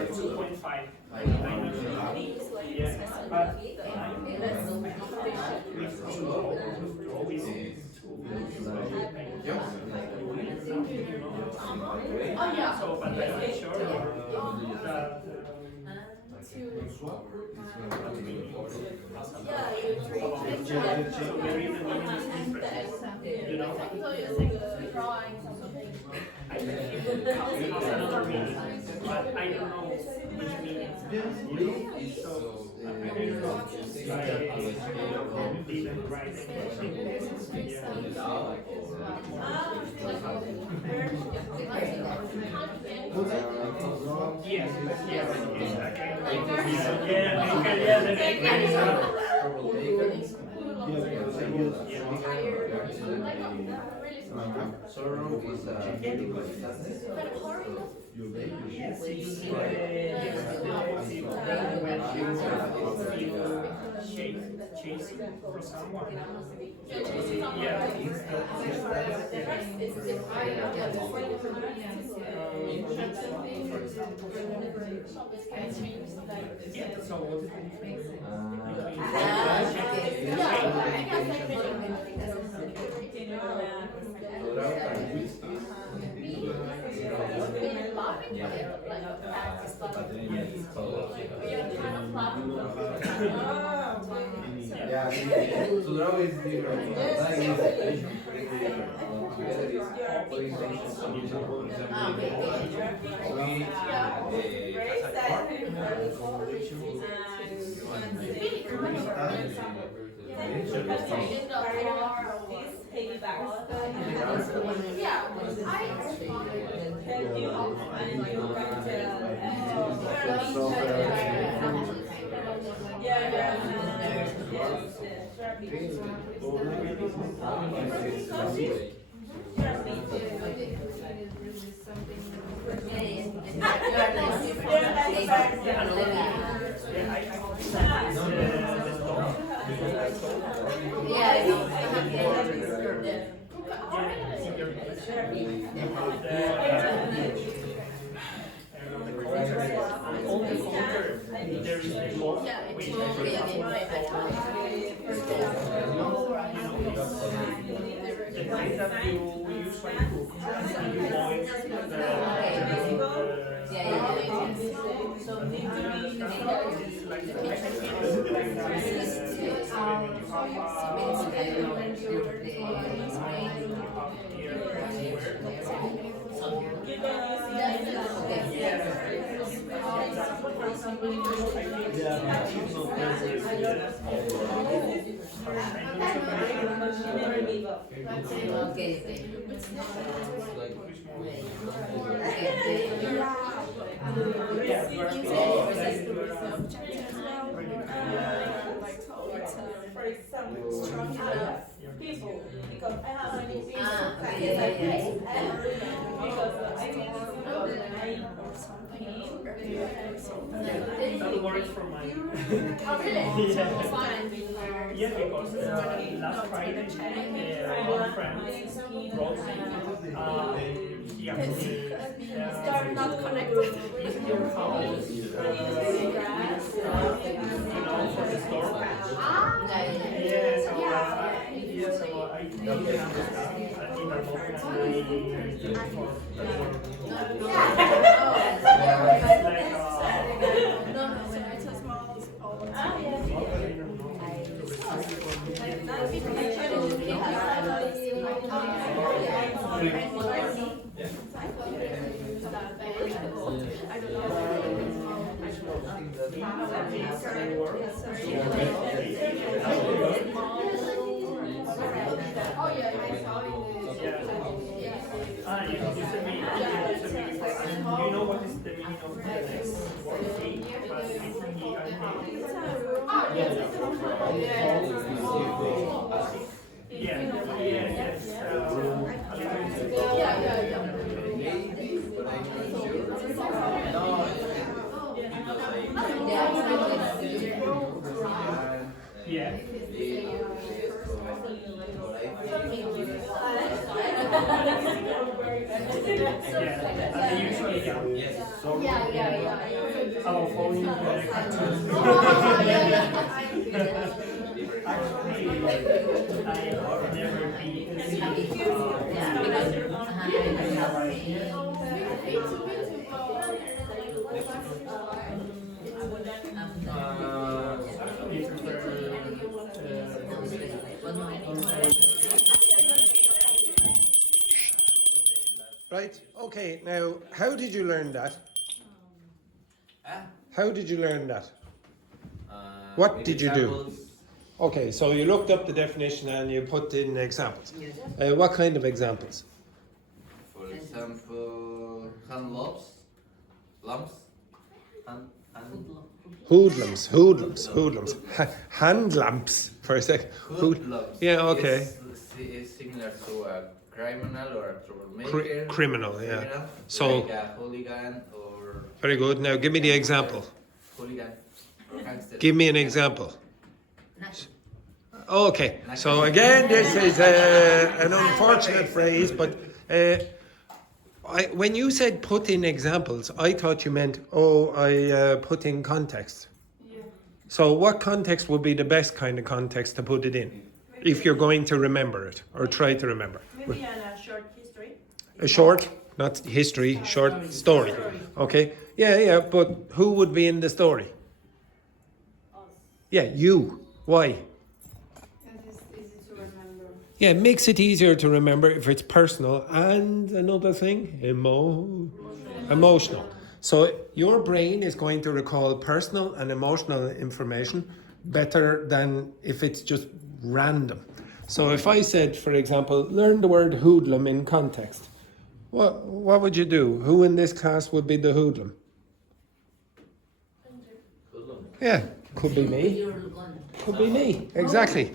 it's 2.5. I'm not sure. Yeah, but Oh, yeah. so, but I'm not sure that. So maybe the meaning is different, you know? I think it has another meaning, but I don't know which meaning. So I don't know. I didn't write anything. Yes, chasing for someone. So they're always different. That is together is orientation. For example, strong people, because I have an experience because I need to know that I or something. That works for mine. Oh, really? Yeah, because last Friday, one friend wrote me. He actually They're not connected. visit your house, you know, for the store. Yeah, so I didn't understand. I didn't know for the work. Like, Oh yeah, I saw it. Ah, you sent me. Do you know what is the meaning of the next word? Yeah. Our phone Right. Okay. Now, how did you learn that? How did you learn that? What did you do? Okay, so you looked up the definition and you put in examples. What kind of examples? For example, hand lumps, Hoodlums. Hand lamps for a sec. hoodlums. Yeah, okay. Is similar to a criminal or a troublemaker. Criminal, yeah. Criminal, So- like a hooligan or Very good. Now, give me the example. hooligan or gangster. Give me an example. Okay, so again, this is an unfortunate phrase, but when you said put in examples, I thought you meant, I put in context. Yeah. So what context would be the best kind of context to put it in, if you're going to remember it, or try to remember? Maybe in a short history. A short, not history, short story. Okay, yeah, but who would be in the story? Yeah, you. Why? And it's easy to remember. Yeah, it makes it easier to remember if it's personal, and another thing, emotional. So your brain is going to recall personal and emotional information better than if it's just random. So if I said, for example, learn the word hoodlum in context, what would you do? Who in this class would be the hoodlum? Yeah, could be me. Could be me, exactly.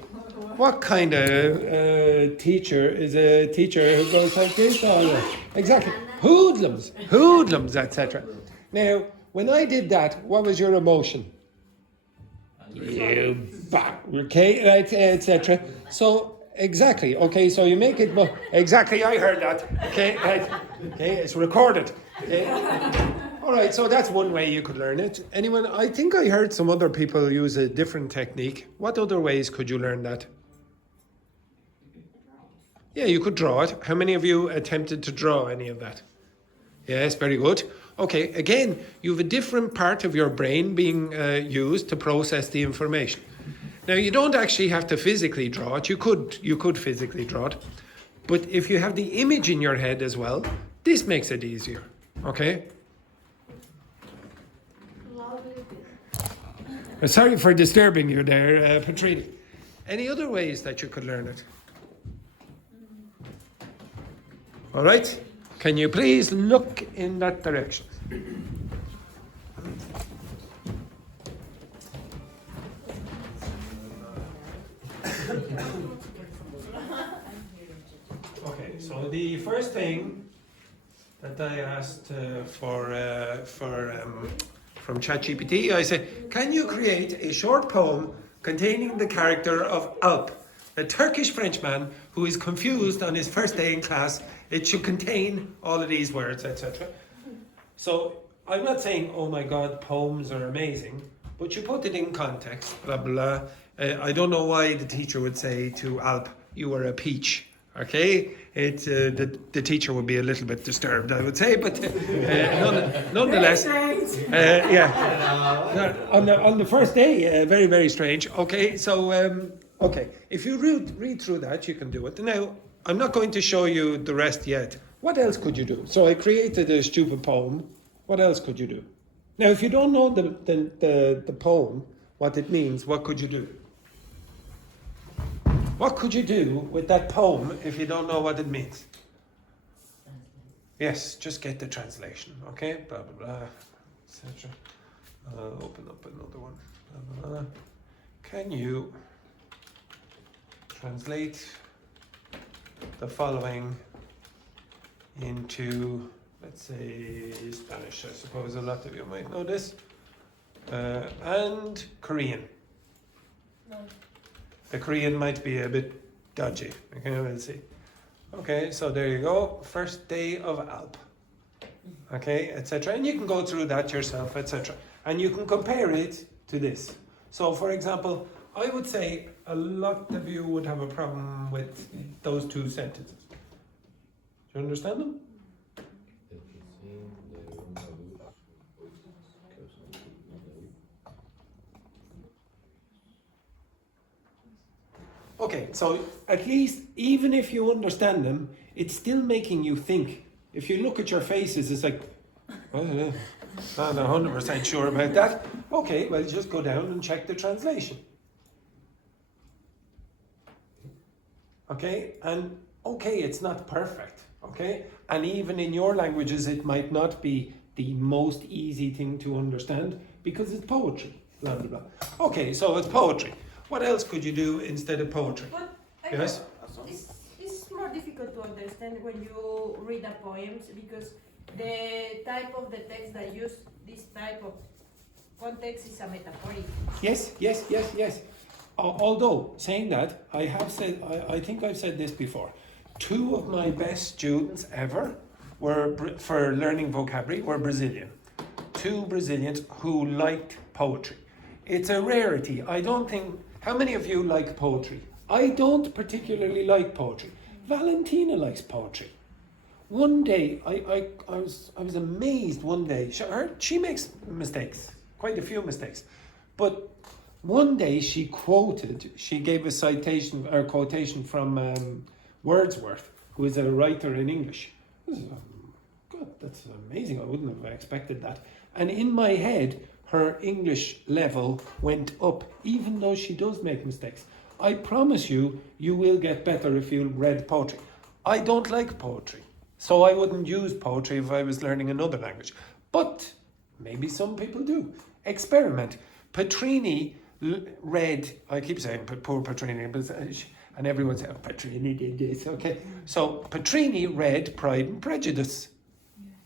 What kind of teacher is a teacher who goes like this? Exactly. Hoodlums, etc. Now, when I did that, what was your emotion? You okay, right, etc. So, exactly. Okay, so you make it. Exactly, I heard that. Okay, right. Okay, it's recorded. Okay. All right, so that's one way you could learn it. Anyone? I think I heard some other people use a different technique. What other ways could you learn that? Yeah, you could draw it. How many of you attempted to draw any of that? Yes, very good. Okay, again, you have a different part of your brain being used to process the information. Now, you don't actually have to physically draw it. You could physically draw it. But if you have the image in your head as well, this makes it easier. Okay? Sorry for disturbing you there, Patrini. Any other ways that you could learn it? All right? Can you please look in that direction? Okay, so the first thing that I asked from ChatGPT, I said, can you create a short poem containing the character of Alp, a Turkish Frenchman who is confused on his first day in class? It should contain all of these words, etc. So I'm not saying, oh my God, poems are amazing, but you put it in context, blah, blah. I don't know why the teacher would say to Alp, you are a peach. Okay, it's the teacher would be a little bit disturbed, I would say, but nonetheless, on the first day, very, very strange. Okay, so okay, if you read through that, you can do it. Now, I'm not going to show you the rest yet. What else could you do? So I created a stupid poem. What else could you do? Now, if you don't know the poem, what it means, what could you do? What could you do with that poem if you don't know what it means? Yes, just get the translation, okay? Blah, blah, blah, etc. Open up another one. Blah, blah, blah. Can you translate the following into, let's say, Spanish? I suppose a lot of you might know this. And Korean. No. The Korean might be a bit dodgy. Okay, we'll see. Okay, so there you go. First day of Alp. Okay, etc. And you can go through that yourself, etc. And you can compare it to this. So, for example, I would say a lot of you would have a problem with those two sentences. Do you understand them? Okay, so at least, even if you understand them, it's still making you think. If you look at your faces, it's like, I'm not 100% sure about that. Okay, well, just go down and check the translation. Okay, and okay, it's not perfect, okay? And even in your languages, it might not be the most easy thing to understand because it's poetry, blah, blah, blah. Okay, so it's poetry. What else could you do instead of poetry? But Yes? it's more difficult to understand when you read the poems because the type of the text that use this type of context is a metaphoric. Yes. Although, saying that, I have said, I think I've said this before. Two of my best students ever were, for learning vocabulary, were Brazilian. Two Brazilians who liked poetry. It's a rarity. I don't think, how many of you like poetry? I don't particularly like poetry. Valentina likes poetry. One day, I was amazed one day. She makes mistakes, quite a few mistakes. But one day she gave a citation or quotation from Wordsworth, who is a writer in English. God, that's amazing. I wouldn't have expected that. And in my head, her English level went up, even though she does make mistakes. I promise you, you will get better if you read poetry. I don't like poetry, so I wouldn't use poetry if I was learning another language. But maybe some people do. Experiment. Petrini read, I keep saying poor Petrini, but, and everyone says, oh, Petrini did this, okay. So Petrini read Pride and Prejudice.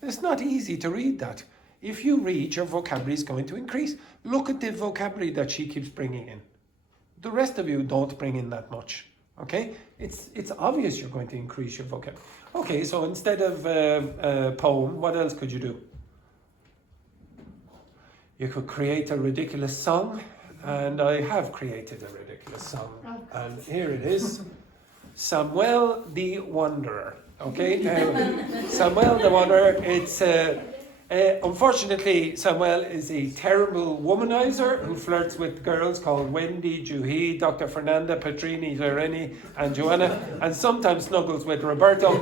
It's not easy to read that. If you read, your vocabulary is going to increase. Look at the vocabulary that she keeps bringing in. The rest of you don't bring in that much, okay? It's obvious you're going to increase your vocabulary. Okay, so instead of a poem, what else could you do? You could create a ridiculous song, and I have created a ridiculous song. And here it is, Samuel the Wanderer. Okay, Samuel the Wanderer, it's... unfortunately, Samuel is a terrible womanizer who flirts with girls called Wendy, Juhi, Dr. Fernanda, Petrini, Irene, and Joanna, and sometimes snuggles with Roberto.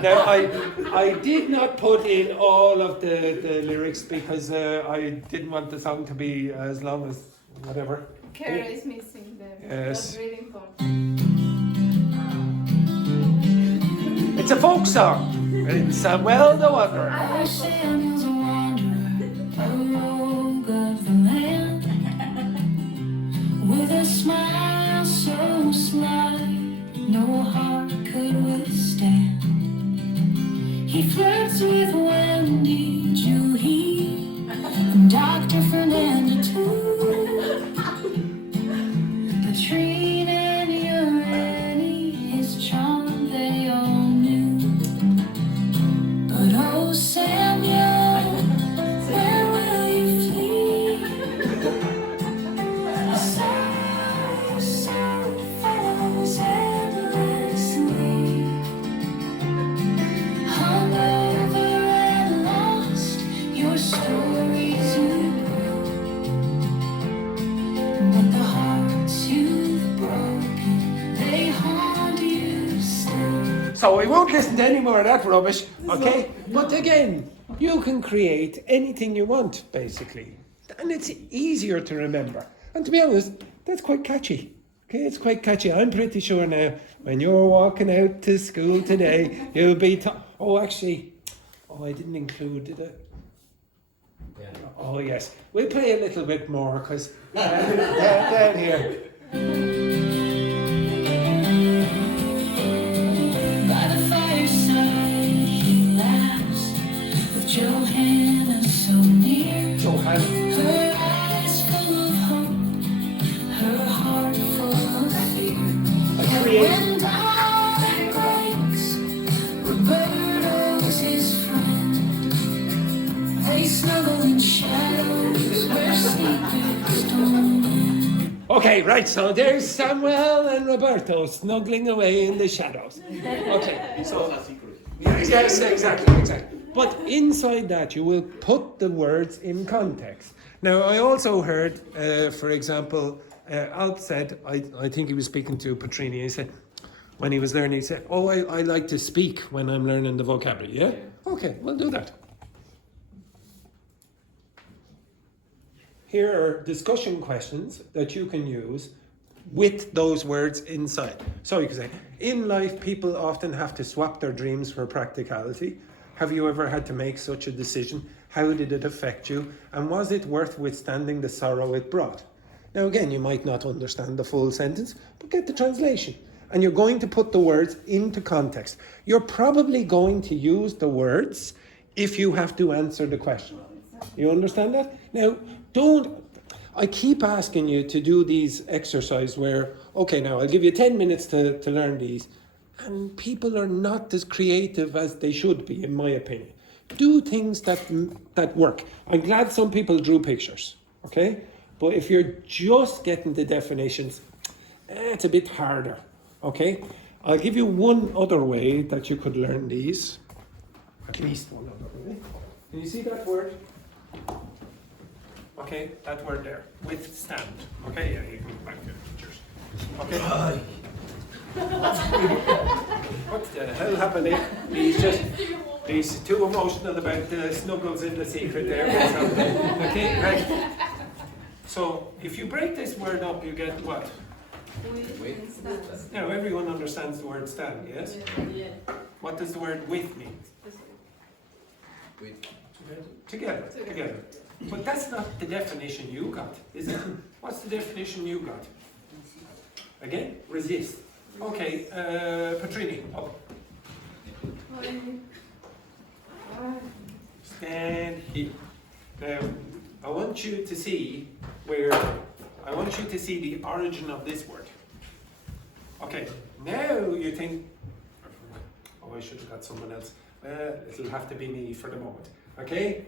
Now, I did not put in all of the lyrics because I didn't want the song to be as long as whatever. Kara is missing there. Yes. That's really important. It's a folk song. It's Samuel the Wanderer. I Samuel's a wanderer, a rogue of the land, with a smile so sly, no heart could withstand. He flirts with Wendy, Juhi, and Dr. Fernanda too. Katrina and Uranie, his charm they all knew. But oh, Samuel So we won't listen to any more of that rubbish, okay? But again, you can create anything you want, basically. And it's easier to remember. And to be honest, that's quite catchy. Okay, it's quite catchy. I'm pretty sure now, when you're walking out to school today, you'll be oh, actually, I didn't include, did I? Yeah. Oh, yes. We'll play a little bit more, because down here. By the fireside, he laughs with Johanna so near. Johanna. Her eyes full of hope, her heart full of fear. When dawn breaks, Roberto's his friend. They snuggle in shadows where secrets don't end. Okay, right, so there's Samuel and Roberto snuggling away in the shadows. Okay, so... Yes, exactly. But inside that, you will put the words in context. Now, I also heard, for example, Alp said, I think he was speaking to Petrini, he said, when he was learning, he said, oh, I like to speak when I'm learning the vocabulary, yeah? Okay, we'll do that. Here are discussion questions that you can use with those words inside. So you can say, in life, people often have to swap their dreams for practicality. Have you ever had to make such a decision? How did it affect you? And was it worth withstanding the sorrow it brought? Now again, you might not understand the full sentence, but get the translation. And you're going to put the words into context. You're probably going to use the words if you have to answer the question. You understand that? Now, I keep asking you to do these exercises where, okay, now I'll give you 10 minutes to learn these. And people are not as creative as they should be, in my opinion. Do things that work. I'm glad some people drew pictures, okay? But if you're just getting the definitions, it's a bit harder, okay? I'll give you one other way that you could learn these. At least one other way. Can you see that word? Okay, that word there, withstand. Okay, yeah, you can go back to the pictures. Okay. What the hell happened there? He's too emotional about the snuggles in the secret there. Okay, right. So if you break this word up, you get what? Now everyone understands the word stand, yes? Yeah. What does the word with mean? With. Together. But that's not the definition you got, is it? What's the definition you got? Again, resist. Okay, Petrini, up. Stand here. Now, I want you to see the origin of this word. Okay, now you think, oh, I should have got someone else. It'll have to be me for the moment. Okay?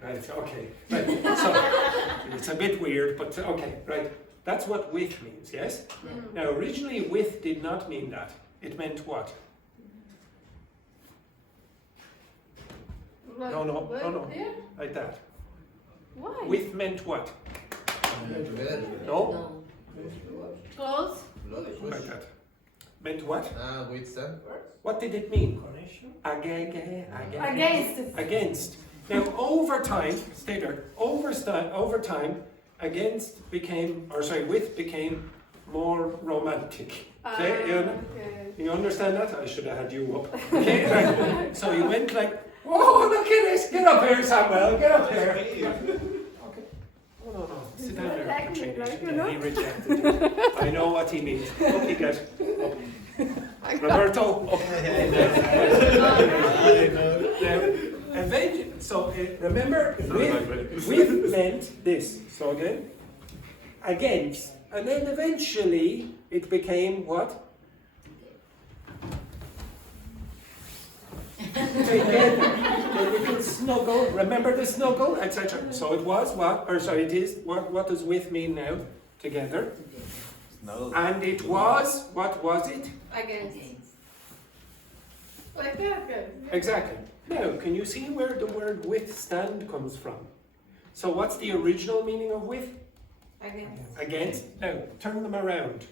Right, okay. Right. So, it's a bit weird, but okay, right. That's what with means, yes? Now, originally, with did not mean that. It meant what? No. Here? Like that. Why? With meant what? No? Close? Like that. Meant what? Withstand. What did it mean? Against. Now, over time, stay there. Over time, with became more romantic. Okay? You understand that? I should have had you up. Okay, right. So you went like, whoa, look at this! Get up here, Samuel. Get up here. Okay. Oh, no. Sit down there, Katrina. He rejected you. I know what he means. Up you get. Up. Roberto, up. So remember, with meant this. So again, against. And then eventually it became what? Together. You can snuggle. Remember the snuggle, etc. So it was what? It is. What does with mean now? Together. No. And it was. What was it? Against. Like that, good. Exactly. Now, can you see where the word withstand comes from? So what's the original meaning of with? Against. Now, turn them around.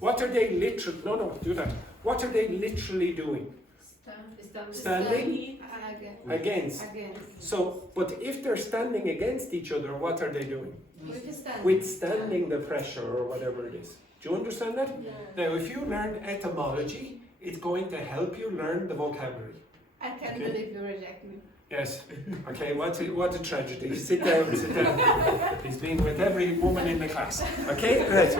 What are they literally... No, do that. What are they literally doing? Standing? Against. Against. So, but if they're standing against each other, what are they doing? Withstanding the pressure or whatever it is. Do you understand that? Yeah. Now, if you learn etymology, it's going to help you learn the vocabulary. I can't believe you reject me. Yes. Okay, what a tragedy. Sit down, sit down. He's been with every woman in the class. Okay, right.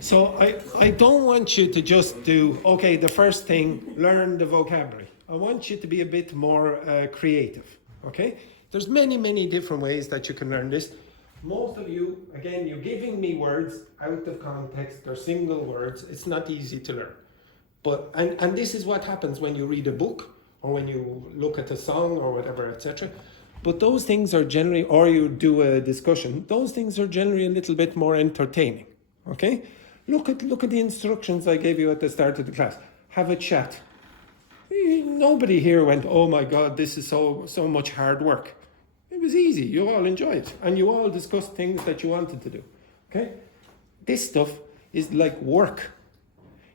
So I don't want you to just do, okay, the first thing, learn the vocabulary. I want you to be a bit more creative, okay? There's many, many different ways that you can learn this. Most of you, again, you're giving me words out of context, they're single words, it's not easy to learn. But, and this is what happens when you read a book, or when you look at a song, or whatever, etc. But those things are generally, or you do a discussion, those things are generally a little bit more entertaining, okay? Look at the instructions I gave you at the start of the class. Have a chat. Nobody here went, oh my God, this is so much hard work. It was easy, you all enjoyed it. And you all discussed things that you wanted to do, okay? This stuff is like work.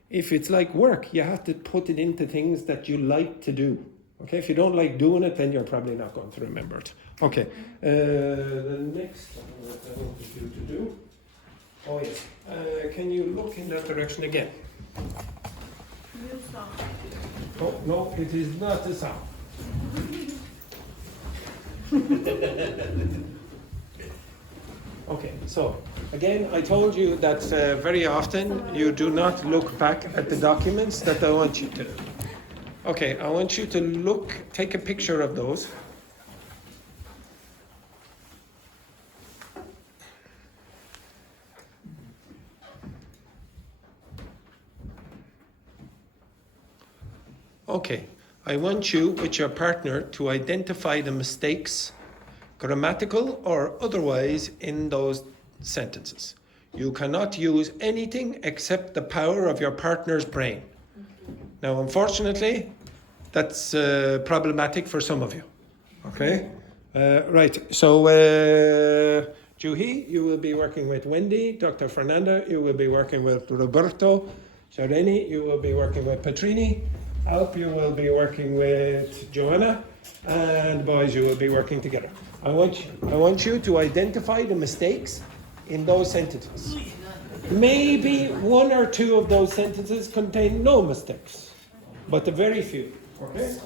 If it's like work, you have to put it into things that you like to do. Okay, if you don't like doing it, then you're probably not going to remember it. Okay, the next one that I wanted you to do. Oh yes, can you look in that direction again? Oh, no, it is not a sound. Okay, so again, I told you that very often you do not look back at the documents that I want you to. Okay, I want you to take a picture of those. Okay, I want you with your partner to identify the mistakes, grammatical or otherwise, in those sentences. You cannot use anything except the power of your partner's brain. Now, unfortunately, that's problematic for some of you. Okay? Right, so Juhi, you will be working with Wendy. Dr. Fernanda, you will be working with Roberto. Shareni, you will be working with Petrini. Alp, you will be working with Joanna. And boys, you will be working together. I want you to identify the mistakes in those sentences. Maybe one or two of those sentences contain no mistakes, but a very few. Okay?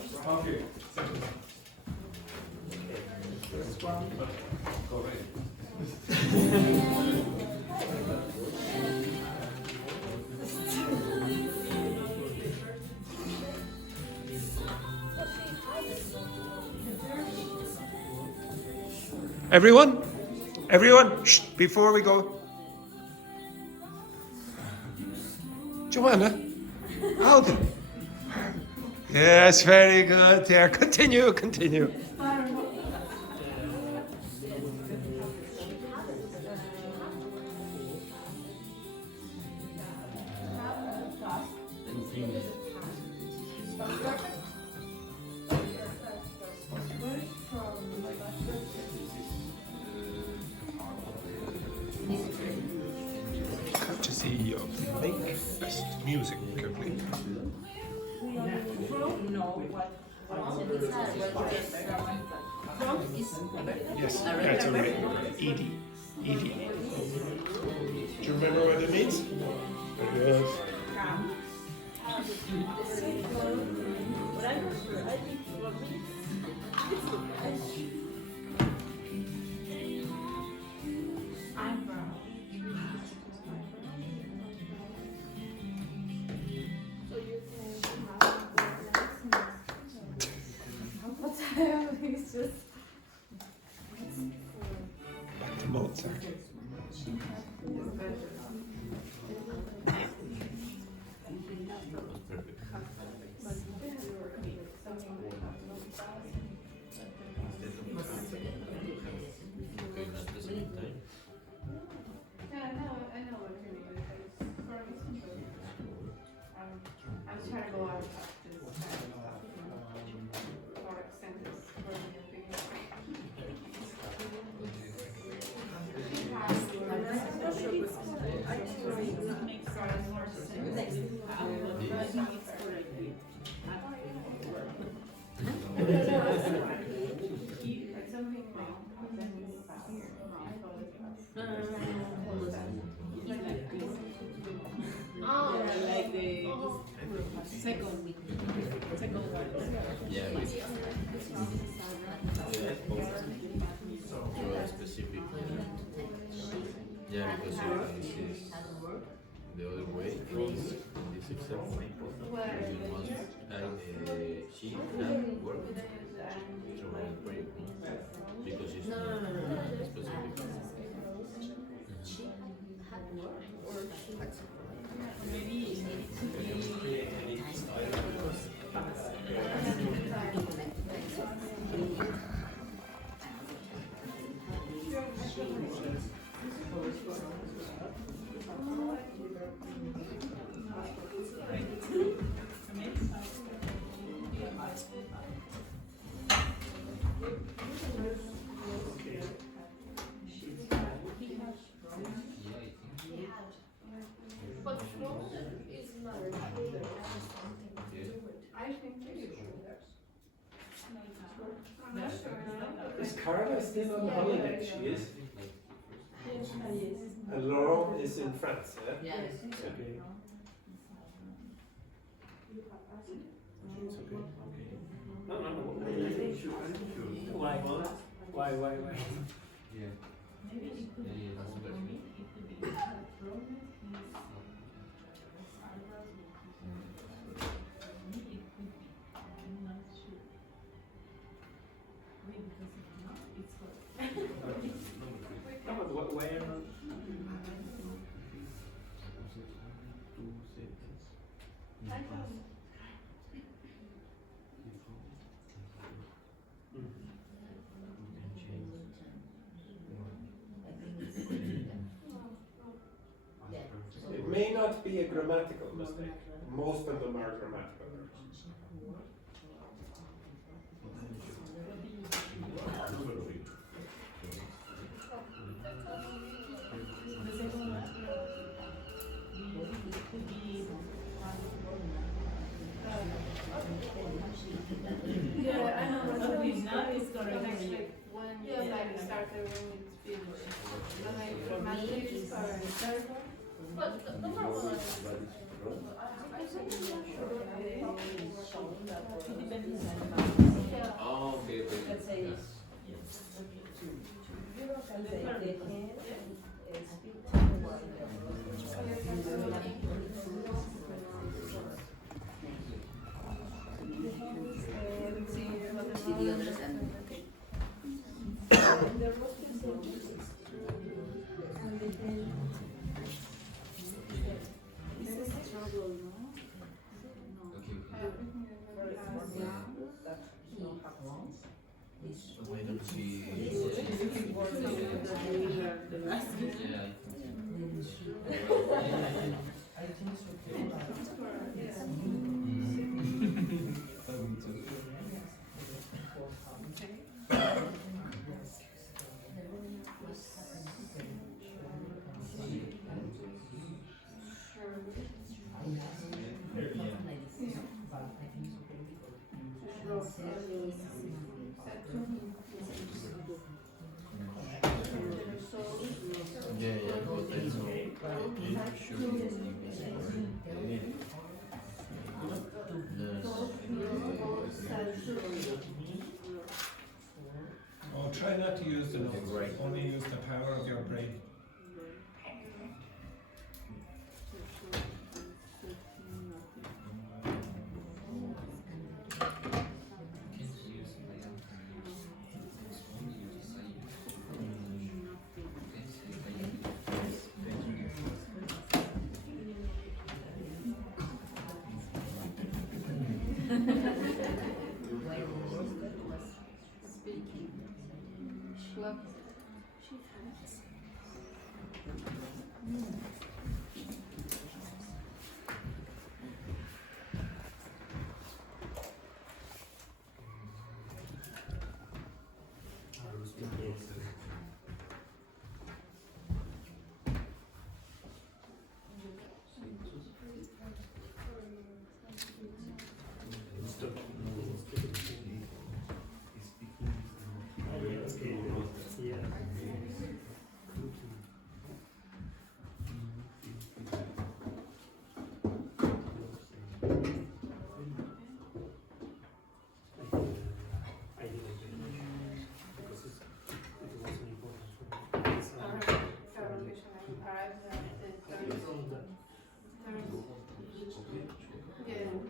Everyone, shh, before we go. Joanna, Alden. Yes, very good. There, continue. Courtesy of Make Best Music, I believe. Yes, that's all right. ED. Do you remember what it means? Very good. It's just Back to Mozart. I know what you mean. For me, I'm trying to go out of this or sentence for me. Second one. Yeah, so specific. Yeah, because if this is the other way, in this example, you must she had work. So it's pretty cool because it's not specific. She had work or she had But frozen is not. I think it is. I'm not sure. Is Carla still on holiday? She is. And Laurent is in France, yeah? Yes. Okay. It's okay. No. Why? Why? Yeah. No, but where? It may not be a grammatical mistake. Most of them are grammatical errors. Yeah, I know. What is not is correct. Like when you like started when it's finished. And like grammatic is correct. But the number one. Yeah. Oh, okay. Let's say Yeah. see the others and Why don't she? Yeah, but I Oh, try not to use the notes, only use the power of your brain.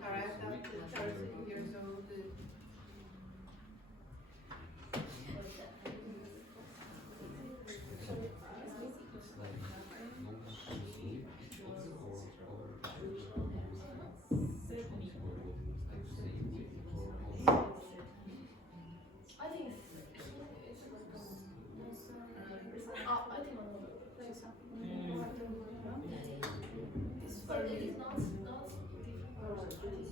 arrived at 30 years old. I think it's but it is not different.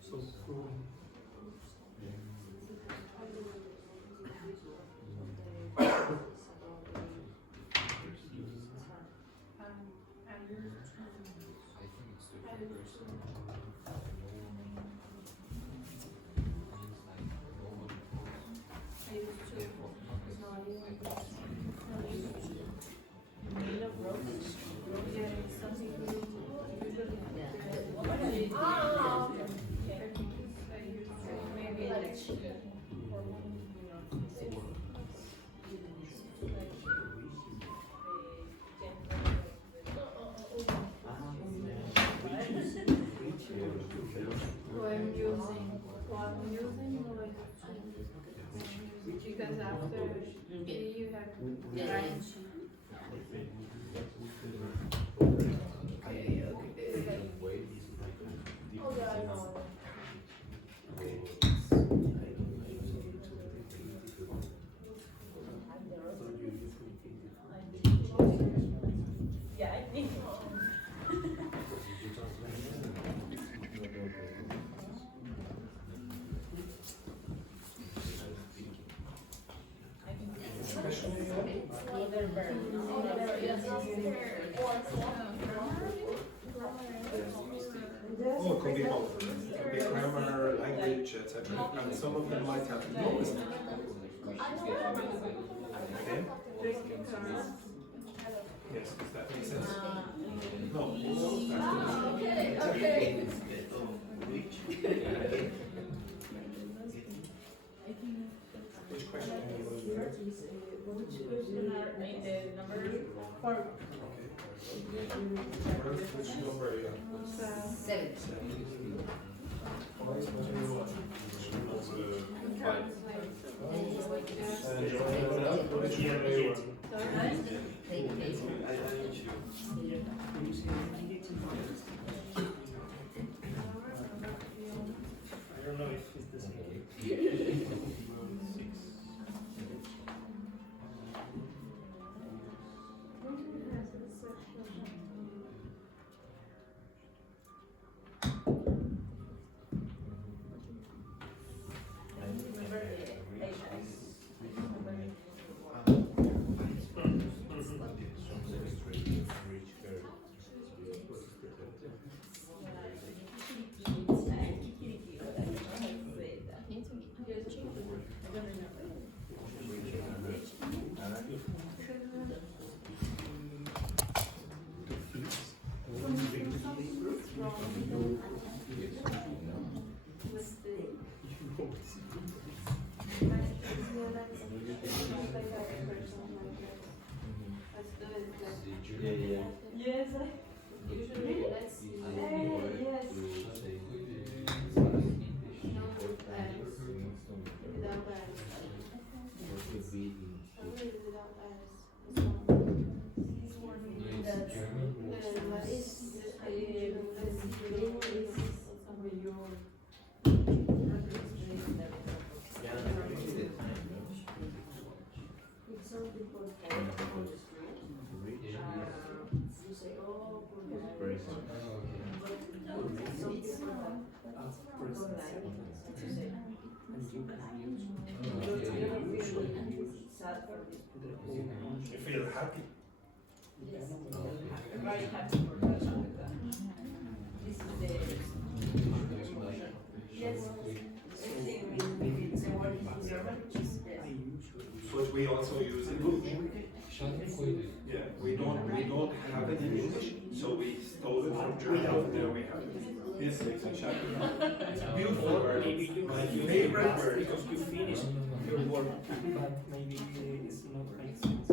So cool. Because after you have range. Oh yeah, I know. Yeah, I think. Oh, it could be both. It could be grammar, language, etc. And some of them might have lowest. Okay? Yes, does that make sense? No. Okay. Which question are you going to do? Which question are in the number 4? Which number are you on? 7. Which one are you on? I don't know if it's the same. Yes. Usually let's see. Yes. Without eyes. Only without eyes. For You feel happy. Very happy for that. This is the emotion. Yes. Maybe it's a word in German. Yes. But we also use it in English. Yeah, we don't have it in English, so we stole it from German and now we have it. This makes a shadow. It's a beautiful word. Maybe you My can use favorite it word. because you finished your work, but maybe it's not make sense.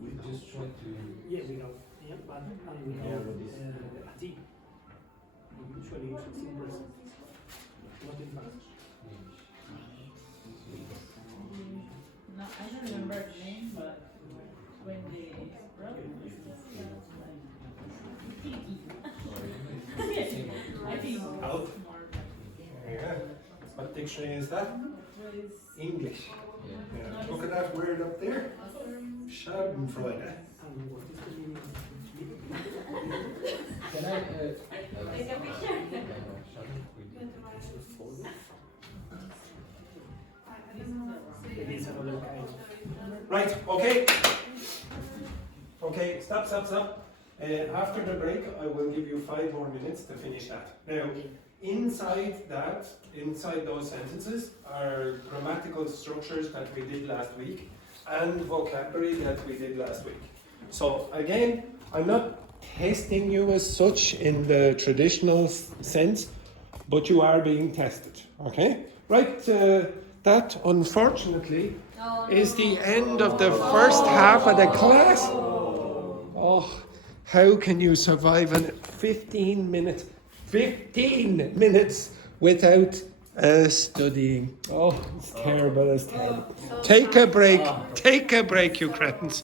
We just try to. Yeah, without but and without a T. We usually use it in present, not in past. No, I don't remember the name, but when they wrote it, I think Out. more Yeah. What dictionary is that? English. Yeah. Look at that word up there. Schadenfreude. And what is the meaning of Can I? Take a picture. it is another kind of Right, okay. Okay, stop. After the break, I will give you 5 more minutes to finish that. Now, inside those sentences are grammatical structures that we did last week and vocabulary that we did last week. So again, I'm not testing you as such in the traditional sense, but you are being tested, okay? Right, that unfortunately is the end of the first half of the class. Oh, how can you survive in 15 minutes without studying? Oh, it's terrible, it's terrible. Take a break, you cretins.